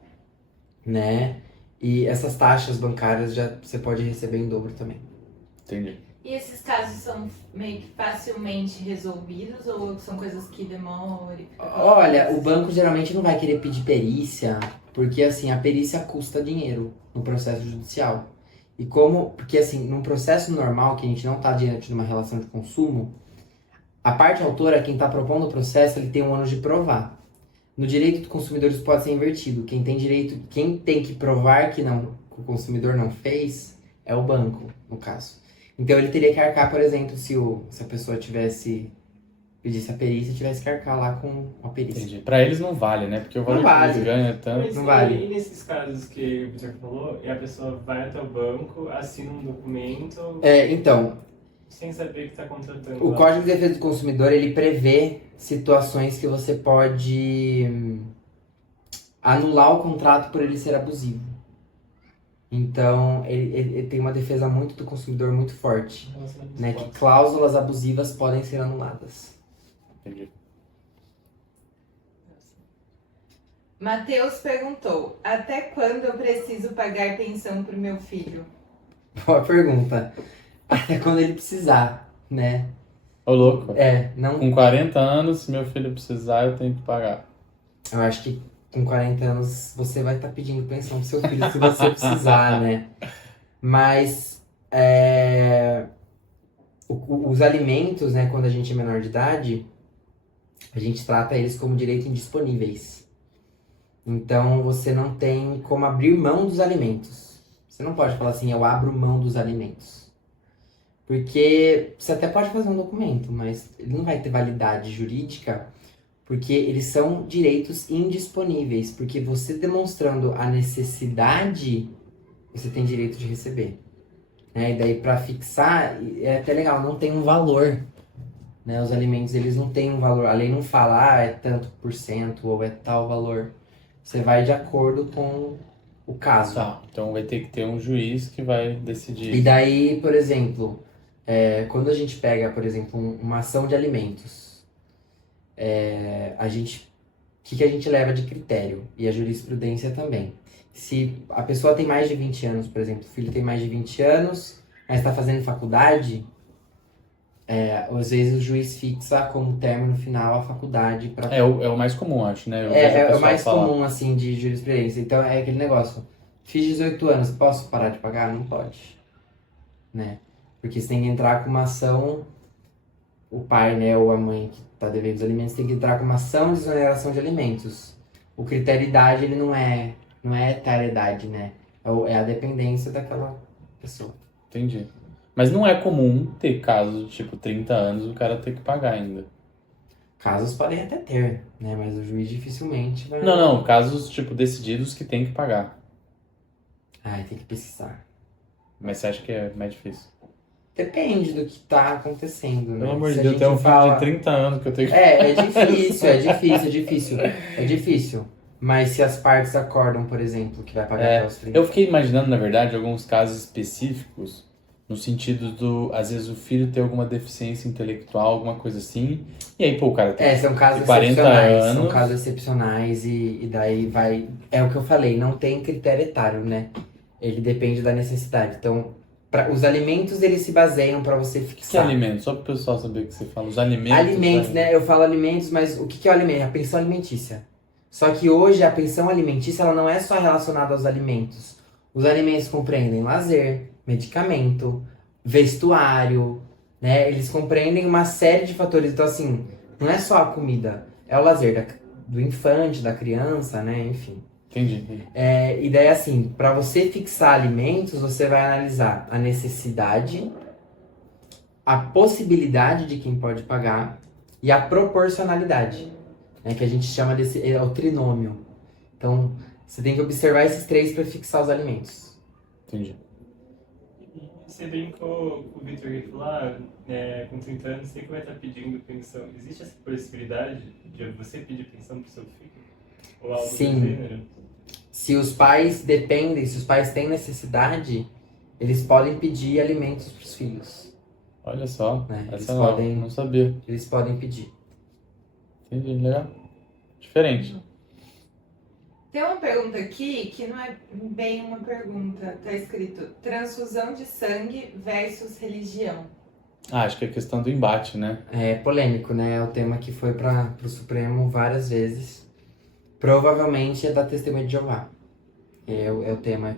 né? E essas taxas bancárias já você pode receber em dobro também. Entendi. E esses casos são meio que facilmente resolvidos ou são coisas que demoram? Olha, o banco geralmente não vai querer pedir perícia, porque assim, a perícia custa dinheiro no processo judicial. E porque assim, num processo normal, que a gente não está diante de uma relação de consumo, a parte autora, quem está propondo o processo, ele tem um ônus de provar. No direito do consumidor isso pode ser invertido. Quem tem que provar que o consumidor não fez, é o banco, no caso. Então ele teria que arcar, por exemplo, se a pessoa pedisse a perícia, tivesse que arcar lá com a perícia. Entendi. Pra eles não vale, né? Porque o valor que eles ganham é tanto. Mas não vale. E nesses casos que o Peter falou, e a pessoa vai até o banco, assina um documento... Então... Sem saber que está contratando. O Código de Defesa do Consumidor, ele prevê situações que você pode anular o contrato por ele ser abusivo. Então, ele tem uma defesa muito do consumidor muito forte, né? Que cláusulas abusivas podem ser anuladas. Entendi. Matheus perguntou, até quando eu preciso pagar pensão pro meu filho? Boa pergunta. Até quando ele precisar, né? Ô, louco. Não... Com 40 anos, se meu filho precisar, eu tenho que pagar. Eu acho que com 40 anos você vai estar pedindo pensão pro seu filho se você precisar, né? Mas os alimentos, né, quando a gente é menor de idade, a gente trata eles como direito indisponíveis. Então você não tem como abrir mão dos alimentos. Você não pode falar assim, eu abro mão dos alimentos. Porque você até pode fazer um documento, mas ele não vai ter validade jurídica, porque eles são direitos indisponíveis. Porque você demonstrando a necessidade, você tem direito de receber. E daí para fixar, é até legal, não tem um valor. Né? Os alimentos, eles não têm um valor. A lei não fala, é tanto por cento ou é tal valor. Você vai de acordo com o caso. Tá, então vai ter que ter um juiz que vai decidir. E daí, por exemplo, quando a gente pega, por exemplo, uma ação de alimentos, o que a gente leva de critério? E a jurisprudência também. Se a pessoa tem mais de 20 anos, por exemplo, o filho tem mais de 20 anos, mas está fazendo faculdade, às vezes o juiz fixa como término final a faculdade. É o mais comum, acho, né? É o mais comum, assim, de jurisprudência. Então é aquele negócio, fiz 18 anos, posso parar de pagar? Não pode. Né? Porque você tem que entrar com uma ação, o pai, né, ou a mãe que está devendo os alimentos, tem que entrar com uma ação de exoneração de alimentos. O critério de idade, ele não é etária-idade, né? É a dependência daquela pessoa. Entendi. Mas não é comum ter casos de tipo 30 anos o cara ter que pagar ainda. Casos podem até ter, né? Mas o juiz dificilmente vai... Não, casos tipo decididos que tem que pagar. Tem que pesquisar. Mas você acha que é mais difícil? Depende do que tá acontecendo, né? Pelo amor de Deus, tem um filho de 30 anos que eu tenho que... É difícil. Mas se as partes acordam, por exemplo, que vai pagar até os 30... Eu fiquei imaginando, na verdade, alguns casos específicos, no sentido do, às vezes, o filho ter alguma deficiência intelectual, alguma coisa assim, e aí, pô, o cara tem são casos 40 excepcionais, anos... São casos excepcionais e daí vai... É o que eu falei, não tem critério etário, né? Ele depende da necessidade. Então, os alimentos, eles se baseiam para você fixar. Que alimentos? Só para o pessoal saber o que você fala. Os alimentos... Alimentos, né? Eu falo alimentos, mas o que é o alimento? A pensão alimentícia. Só que hoje a pensão alimentícia ela não é só relacionada aos alimentos. Os alimentos compreendem lazer, medicamento, vestuário, né? Eles compreendem uma série de fatores. Então, assim, não é só a comida, é o lazer do infante, da criança, né? Enfim. Entendi. E daí, assim, para você fixar alimentos, você vai analisar a necessidade, a possibilidade de quem pode pagar e a proporcionalidade. Que a gente chama é o trinômio. Então, você tem que observar esses três para fixar os alimentos. Entendi. Você brincou com o Victor que falou, com 30 anos, você que vai estar pedindo pensão. Existe essa possibilidade de você pedir pensão para o seu filho? Ou algo do gênero? Se os pais dependem, se os pais têm necessidade, eles podem pedir alimentos para os filhos. Olha só, eles podem, não sabia. Eles podem pedir. Entendi, legal. Diferente. Tem uma pergunta aqui que não é bem uma pergunta, tá escrito transfusão de sangue versus religião. Acho que é questão do embate, né? É polêmico, né? É o tema que foi para o Supremo várias vezes. Provavelmente é da Testemunha de Jeová. É o tema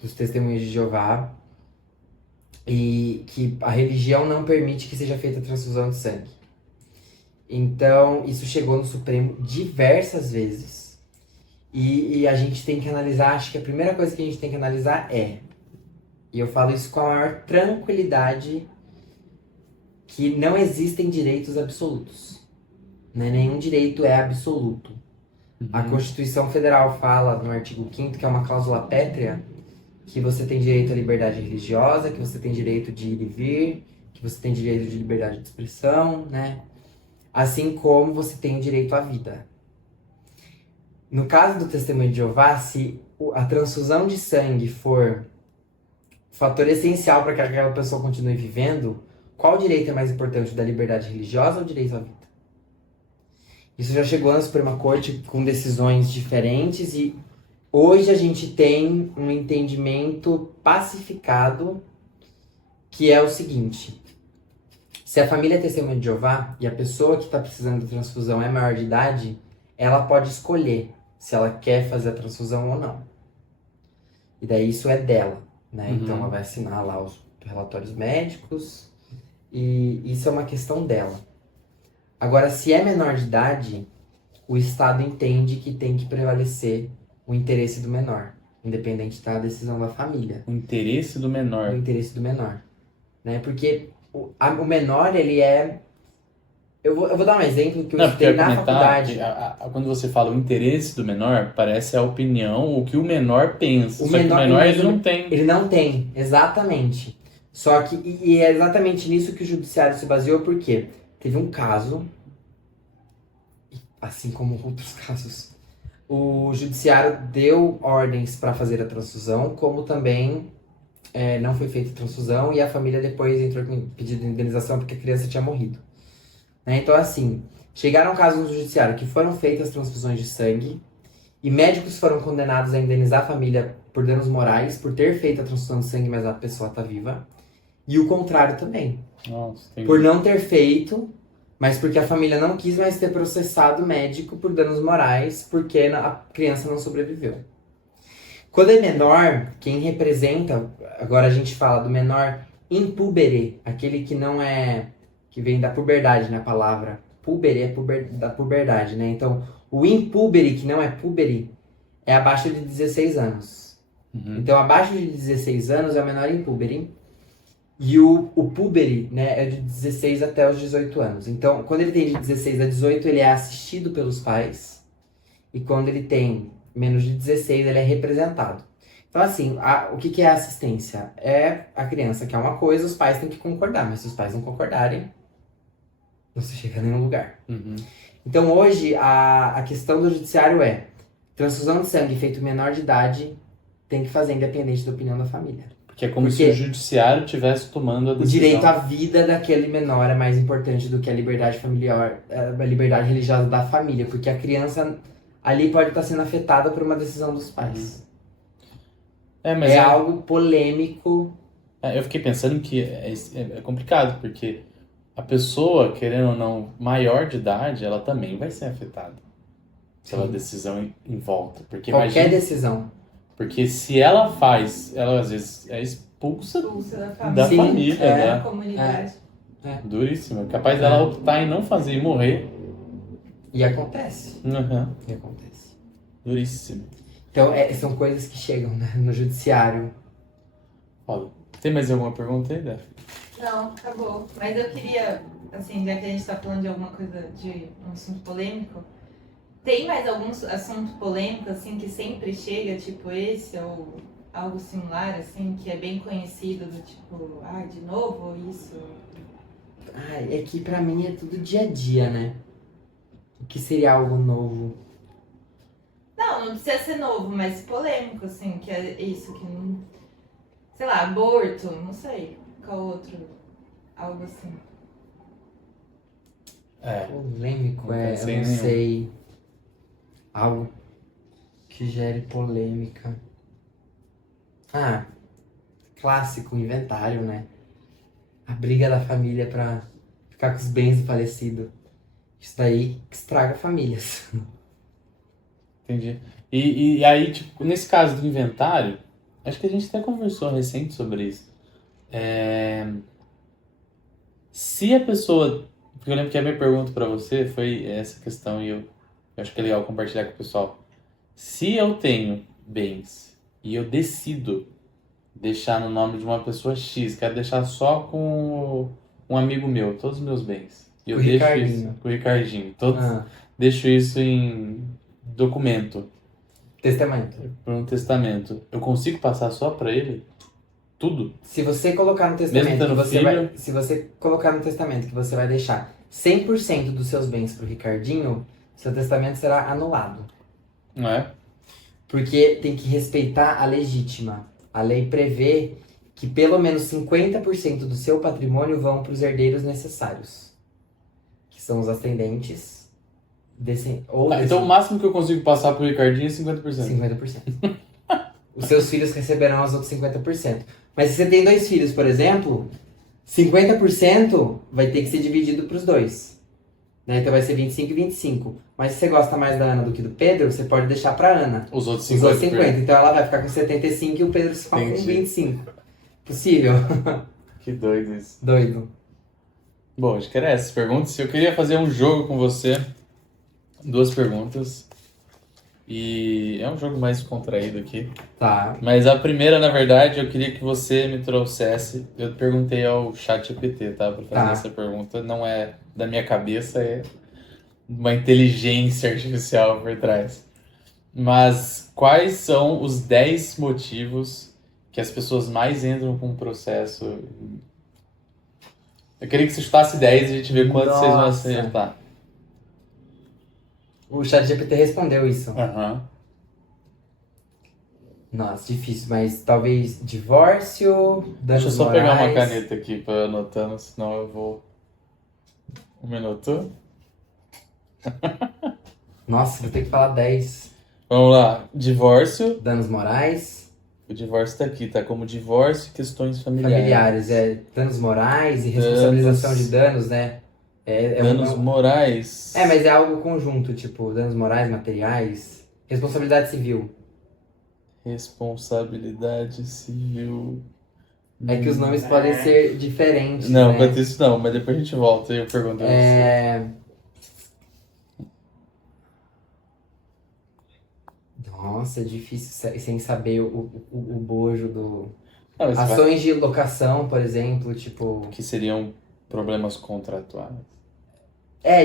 dos Testemunhas de Jeová. E que a religião não permite que seja feita a transfusão de sangue. Então, isso chegou no Supremo diversas vezes. E a gente tem que analisar, acho que a primeira coisa que a gente tem que analisar e eu falo isso com a maior tranquilidade, que não existem direitos absolutos. Né? Nenhum direito é absoluto. A Constituição Federal fala no artigo 5º, que é uma cláusula pétrea, que você tem direito à liberdade religiosa, que você tem direito de ir e vir, que você tem direito de liberdade de expressão, né? Assim como você tem o direito à vida. No caso do Testemunho de Jeová, se a transfusão de sangue for fator essencial para que aquela pessoa continue vivendo, qual direito é mais importante, o da liberdade religiosa ou o direito à vida? Isso já chegou na Suprema Corte com decisões diferentes e hoje a gente tem um entendimento pacificado que é o seguinte: Se a família é testemunha de Jeová e a pessoa que está precisando de transfusão é maior de idade, ela pode escolher se ela quer fazer a transfusão ou não. E daí isso é dela, né? Então ela vai assinar lá os relatórios médicos e isso é uma questão dela. Agora, se é menor de idade, o Estado entende que tem que prevalecer o interesse do menor, independente da decisão da família. O interesse do menor. O interesse do menor, né? Porque o menor, ele é... Eu vou dar um exemplo que eu estudei na faculdade. Quando você fala o interesse do menor, parece a opinião, o que o menor pensa. O Só menor, que o menor, ele não tem. Ele não tem, exatamente. Só que, e é exatamente nisso que o judiciário se baseou, porque teve um caso, assim como outros casos, o judiciário deu ordens para fazer a transfusão, como também não foi feita a transfusão, e a família depois entrou com pedido de indenização porque a criança tinha morrido. Então, assim, chegaram casos no judiciário que foram feitas transfusões de sangue e médicos foram condenados a indenizar a família por danos morais, por ter feito a transfusão de sangue, mas a pessoa está viva. E o contrário também. Nossa, por não ter feito, mas porque a família não quis mais ter processado o médico por danos morais, porque a criança não sobreviveu. Quando é menor, quem representa, agora a gente fala do menor impúbere, aquele que não é... que vem da puberdade, né, a palavra. Púbere é da puberdade, né? Então, o impúbere, que não é púbere, é abaixo de 16 anos. Então, abaixo de 16 anos é o menor impúbere. E o púbere, né, é de 16 até os 18 anos. Então, quando ele tem de 16 a 18, ele é assistido pelos pais. E quando ele tem menos de 16, ele é representado. Então, assim, o que é assistência? É a criança quer uma coisa, os pais têm que concordar. Mas se os pais não concordarem, não se chega a nenhum lugar. Então, hoje, a questão do judiciário é transfusão de sangue feito menor de idade tem que fazer independente da opinião da família. Porque é como se o judiciário estivesse tomando a decisão. O direito à vida daquele menor é mais importante do que a liberdade familiar, a liberdade religiosa da família. Porque a criança ali pode estar sendo afetada por uma decisão dos pais. Mas algo polêmico. Eu fiquei pensando que é complicado, porque a pessoa, querendo ou não, maior de idade, ela também vai ser afetada pela decisão em volta. Porque qualquer decisão. Porque se ela faz, ela às vezes é expulsa da família, da comunidade. Duríssimo. Capaz dela optar em não fazer e morrer. E acontece. E acontece. Duríssimo. Então, são coisas que chegam, né, no judiciário. Olha, tem mais alguma pergunta aí, Daphne? Não, acabou. Mas eu queria, assim, já que a gente tá falando de alguma coisa, de um assunto polêmico, tem mais algum assunto polêmico, assim, que sempre chega, tipo esse, ou algo similar, assim, que é bem conhecido, do tipo, de novo isso? É que pra mim é tudo dia a dia, né? O que seria algo novo? Não precisa ser novo, mas polêmico, assim, que é isso, que não... Sei lá, aborto, não sei. Qual outro? Algo assim. Polêmico, eu não sei. Algo que gere polêmica. Clássico, inventário, né? A briga da família pra ficar com os bens do falecido. Isso daí que estraga famílias. Entendi. E aí, tipo, nesse caso do inventário, acho que a gente até conversou recente sobre isso. Se a pessoa... Porque eu lembro que a minha pergunta pra você foi essa questão e eu acho que é legal compartilhar com o pessoal. Se eu tenho bens e eu decido deixar no nome de uma pessoa X, quero deixar só com um amigo meu, todos os meus bens. E eu deixo isso com o Ricardinho. Deixo isso em documento. Testamento. Por um testamento. Eu consigo passar só pra ele? Tudo? Se você colocar no testamento se você colocar no testamento que você vai deixar 100% dos seus bens pro Ricardinho, seu testamento será anulado. Não é? Porque tem que respeitar a legítima. A lei prevê que pelo menos 50% do seu patrimônio vão para os herdeiros necessários. Que são os ascendentes. Então o máximo que eu consigo passar pro Ricardinho é 50%. 50%. Os seus filhos receberão os outros 50%. Mas se você tem 2 filhos, por exemplo, 50% vai ter que ser dividido pros dois. Né? Então vai ser 25 e 25. Mas se você gosta mais da Ana do que do Pedro, você pode deixar pra Ana. Os outros Os 50. outros 50. Então ela vai ficar com 75 e o Pedro só com 25. Possível? Que doido isso. Doido. Bom, acho que era essas perguntas. Eu queria fazer um jogo com você. 2 perguntas. E é um jogo mais contraído aqui. Tá. Mas a primeira, na verdade, eu queria que você me trouxesse. Eu perguntei ao ChatGPT, tá? Pra fazer essa pergunta. Não é da minha cabeça, é uma inteligência artificial por trás. Mas quais são os 10 motivos que as pessoas mais entram com o processo? Eu queria que você chutasse 10 e a gente vê quantos vocês vão acertar. O ChatGPT respondeu isso. Aham. Nossa, difícil, mas talvez divórcio, danos Deixa eu só morais. pegar uma caneta aqui pra eu anotando, senão eu vou... Um minuto. Nossa, vou ter que falar 10. Vamos lá. Divórcio. Danos morais. O divórcio tá aqui, tá como divórcio e questões familiares. Familiares, danos morais e responsabilização de danos, né? Danos morais. Mas é algo conjunto, tipo, danos morais, materiais, responsabilidade civil. Responsabilidade civil. É que os nomes podem ser diferentes, Não, né? quanto isso não, mas depois a gente volta e eu pergunto a você. Nossa, é difícil sem saber o bojo do... Ah, mas Ações de locação, por exemplo, tipo... que seriam problemas contratuais.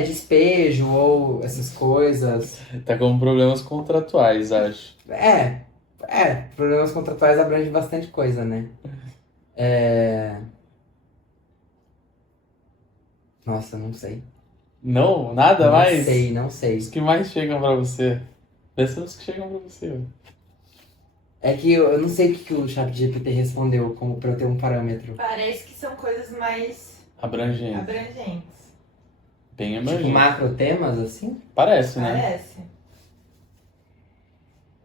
Despejo ou essas coisas. Tá como problemas contratuais, acho. Problemas contratuais abrangem bastante coisa, né? Nossa, não sei. Não? Nada mais? Não sei. Os que mais chegam pra você. Pensa nos que chegam pra você. É que eu não sei o que o ChatGPT respondeu como pra eu ter um parâmetro. Parece que são coisas mais Abrangente. abrangentes. Bem abrangente. Tipo macro temas, assim? Parece, né? Parece.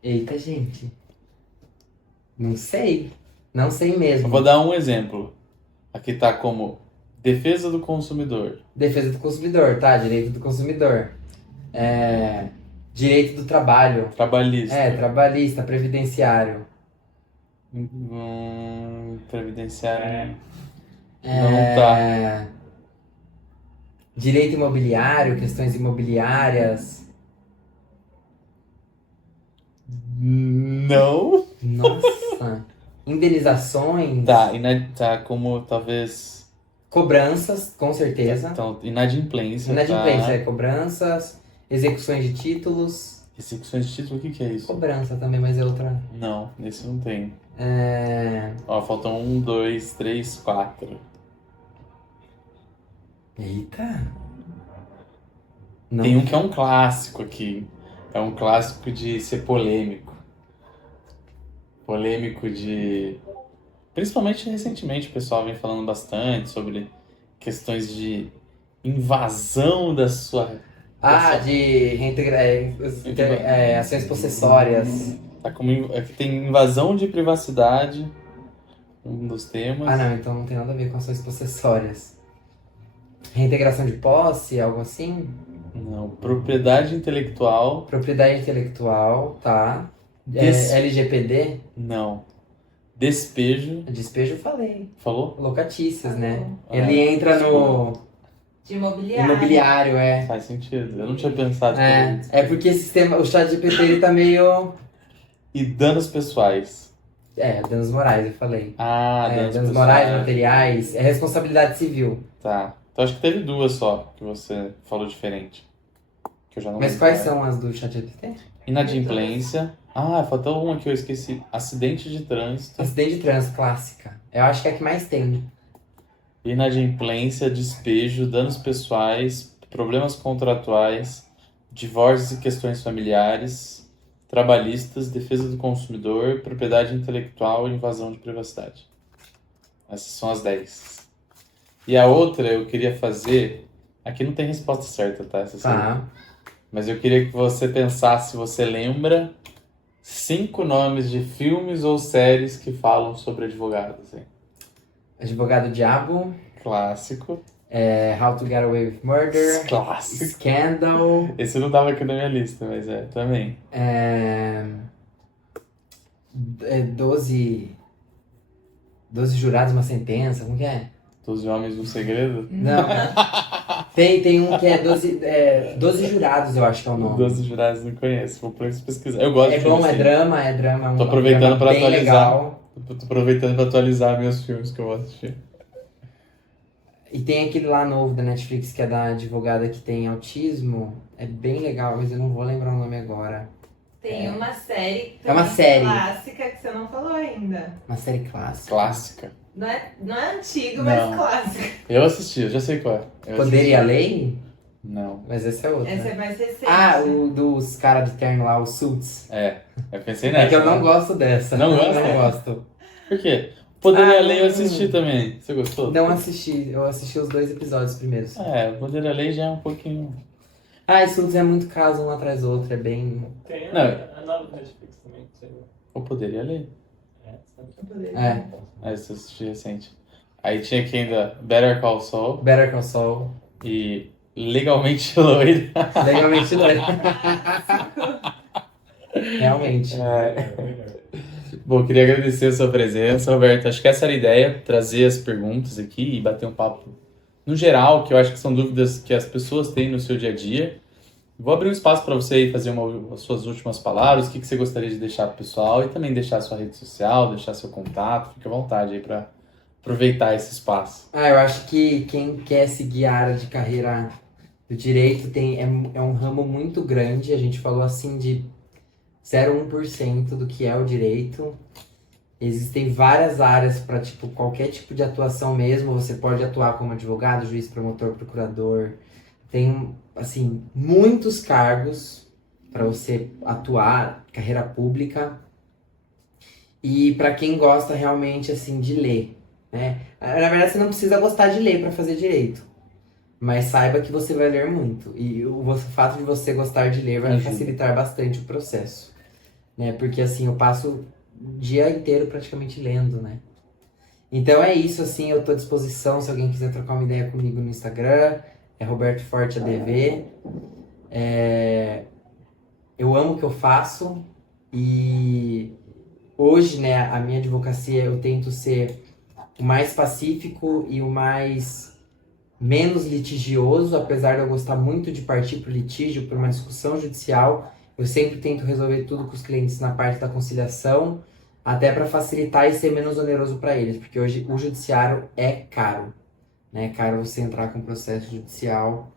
Eita, gente. Não sei. Não sei mesmo. Eu vou dar um exemplo. Aqui tá como defesa do consumidor. Defesa do consumidor, tá? Direito do consumidor. Direito do trabalho. Trabalhista. Trabalhista, previdenciário. Previdenciário. Não tá. Direito imobiliário, questões imobiliárias. Não. Nossa. Indenizações. Tá como talvez. Cobranças, com certeza. Então, inadimplência. Inadimplência, cobranças, execuções de títulos. Execuções de título, o que é isso? Cobrança também, mas é outra. Não, esse não tem. Ó, faltam 1, 2, 3, 4. Eita. Não. Tem um que é um clássico aqui. É um clássico de ser polêmico. Polêmico de... Principalmente recentemente o pessoal vem falando bastante sobre questões de invasão da sua... De ações possessórias. Tá como... Aqui tem invasão de privacidade, um dos temas. Não, então não tem nada a ver com ações possessórias. Reintegração de posse, algo assim? Não, propriedade intelectual. Propriedade intelectual, tá. LGPD? Não. Despejo. Despejo eu falei. Falou? Locatícias, né? Ah, Ele entra no... De imobiliário. Imobiliário, Faz sentido. Eu não tinha pensado por isso. Porque esse sistema, o ChatGPT, ele tá meio... E danos pessoais. Danos morais, eu falei. Danos danos pessoais. morais, materiais, responsabilidade civil. Tá. Então acho que teve 2 só que você falou diferente. Que eu já não Mas lembro quais qual é. são as do ChatGPT? Inadimplência. Faltou uma que eu esqueci. Acidente de trânsito. Acidente de trânsito, clássica. Eu acho que é a que mais tem. Inadimplência, despejo, danos pessoais, problemas contratuais, divórcios e questões familiares, trabalhistas, defesa do consumidor, propriedade intelectual e invasão de privacidade. Essas são as 10. E a outra eu queria fazer... Aqui não tem resposta certa, tá? Mas eu queria que você pensasse, se você lembra, 5 nomes de filmes ou séries que falam sobre advogados, hein? Advogado Diabo. Clássico. How to Get Away with Murder. Clássico. Scandal. Esse não tava aqui na minha lista, mas também. 12 jurados, uma sentença, como que é? 12 Homens um Segredo? Não. Tem um que é 12 jurados, eu acho que é o nome. 12 jurados não conheço, vou pesquisar. Eu gosto de bom, filme assim. é drama. Tô aproveitando pra bem atualizar. Legal. Tô aproveitando pra atualizar meus filmes que eu vou assistir. E tem aquele lá novo da Netflix que é da advogada que tem autismo. É bem legal, mas eu não vou lembrar o nome agora. Tem uma série É uma série. clássica que você não falou ainda. Uma série clássica. Clássica. Não é antigo, Não. mas clássica. Eu assisti, eu já sei qual é. Poder e a Lei? Não. Mas essa é outra. Essa é mais recente. O dos caras de terno lá, os Suits. Eu pensei nessa. É que eu não né? gosto dessa. Não gosta? Não gosto. Por quê? Poder e a Lei eu não. assisti também. Você gostou? Não assisti. Eu assisti os 2 episódios primeiros. Poder e a Lei já é um pouquinho... E Suits é muito caso um atrás do outro. É bem... Tem Não. a nova Netflix também, você viu? O Poder e a Lei. É. Esse eu assisti recente. Aí tinha aqui ainda Better Call Saul Better Call Saul. e Legalmente Loira. Legalmente doido. Realmente. Bom, queria agradecer a sua presença, Roberto. Acho que essa era a ideia, trazer as perguntas aqui e bater um papo no geral, que eu acho que são dúvidas que as pessoas têm no seu dia a dia. Vou abrir um espaço para você aí fazer as suas últimas palavras, o que você gostaria de deixar para o pessoal e também deixar a sua rede social, deixar seu contato. Fique à vontade aí para aproveitar esse espaço. Eu acho que quem quer seguir a área de carreira do direito é um ramo muito grande. A gente falou assim de 0,1% do que é o direito. Existem várias áreas para qualquer tipo de atuação mesmo. Você pode atuar como advogado, juiz, promotor, procurador. Tem, assim, muitos cargos para você atuar, carreira pública. E para quem gosta realmente, assim, de ler, né? Na verdade, você não precisa gostar de ler para fazer direito. Mas saiba que você vai ler muito. E o fato de você gostar de ler vai facilitar bastante o processo. Né? Porque, assim, eu passo o dia inteiro praticamente lendo, né? Então é isso, assim, eu tô à disposição se alguém quiser trocar uma ideia comigo no Instagram. É Roberto Forte ADV. Eu amo o que eu faço e hoje, né, a minha advocacia eu tento ser o mais pacífico e o menos litigioso, apesar de eu gostar muito de partir para o litígio, por uma discussão judicial. Eu sempre tento resolver tudo com os clientes na parte da conciliação, até para facilitar e ser menos oneroso para eles, porque hoje o judiciário é caro. É caro você entrar com processo judicial.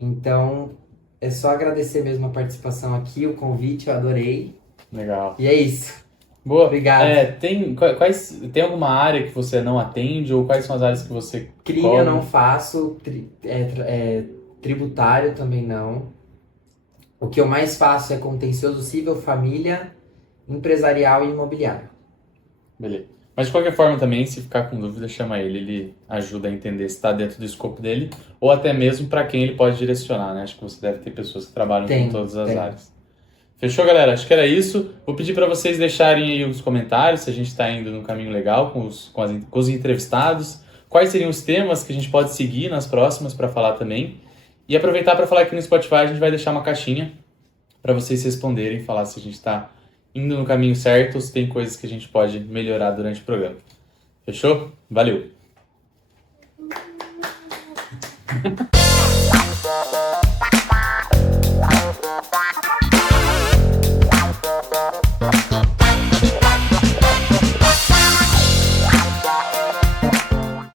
Então, é só agradecer mesmo a participação aqui, o convite, eu adorei. Legal. E é isso. Boa. Obrigado. Tem alguma área que você não atende ou quais são as áreas que você CRI cobre? eu não faço, tributário também não. O que eu mais faço é contencioso civil, família, empresarial e imobiliário. Beleza. Mas de qualquer forma também, se ficar com dúvida, chama ele ajuda a entender se está dentro do escopo dele, ou até mesmo para quem ele pode direcionar, né? Acho que você deve ter pessoas que trabalham com todas as áreas. Fechou, galera? Acho que era isso. Vou pedir para vocês deixarem aí os comentários se a gente está indo no caminho legal com os entrevistados, quais seriam os temas que a gente pode seguir nas próximas para falar também. E aproveitar para falar aqui no Spotify, a gente vai deixar uma caixinha para vocês responderem, falar se a gente está indo no caminho certo ou se tem coisas que a gente pode melhorar durante o programa. Fechou? Valeu!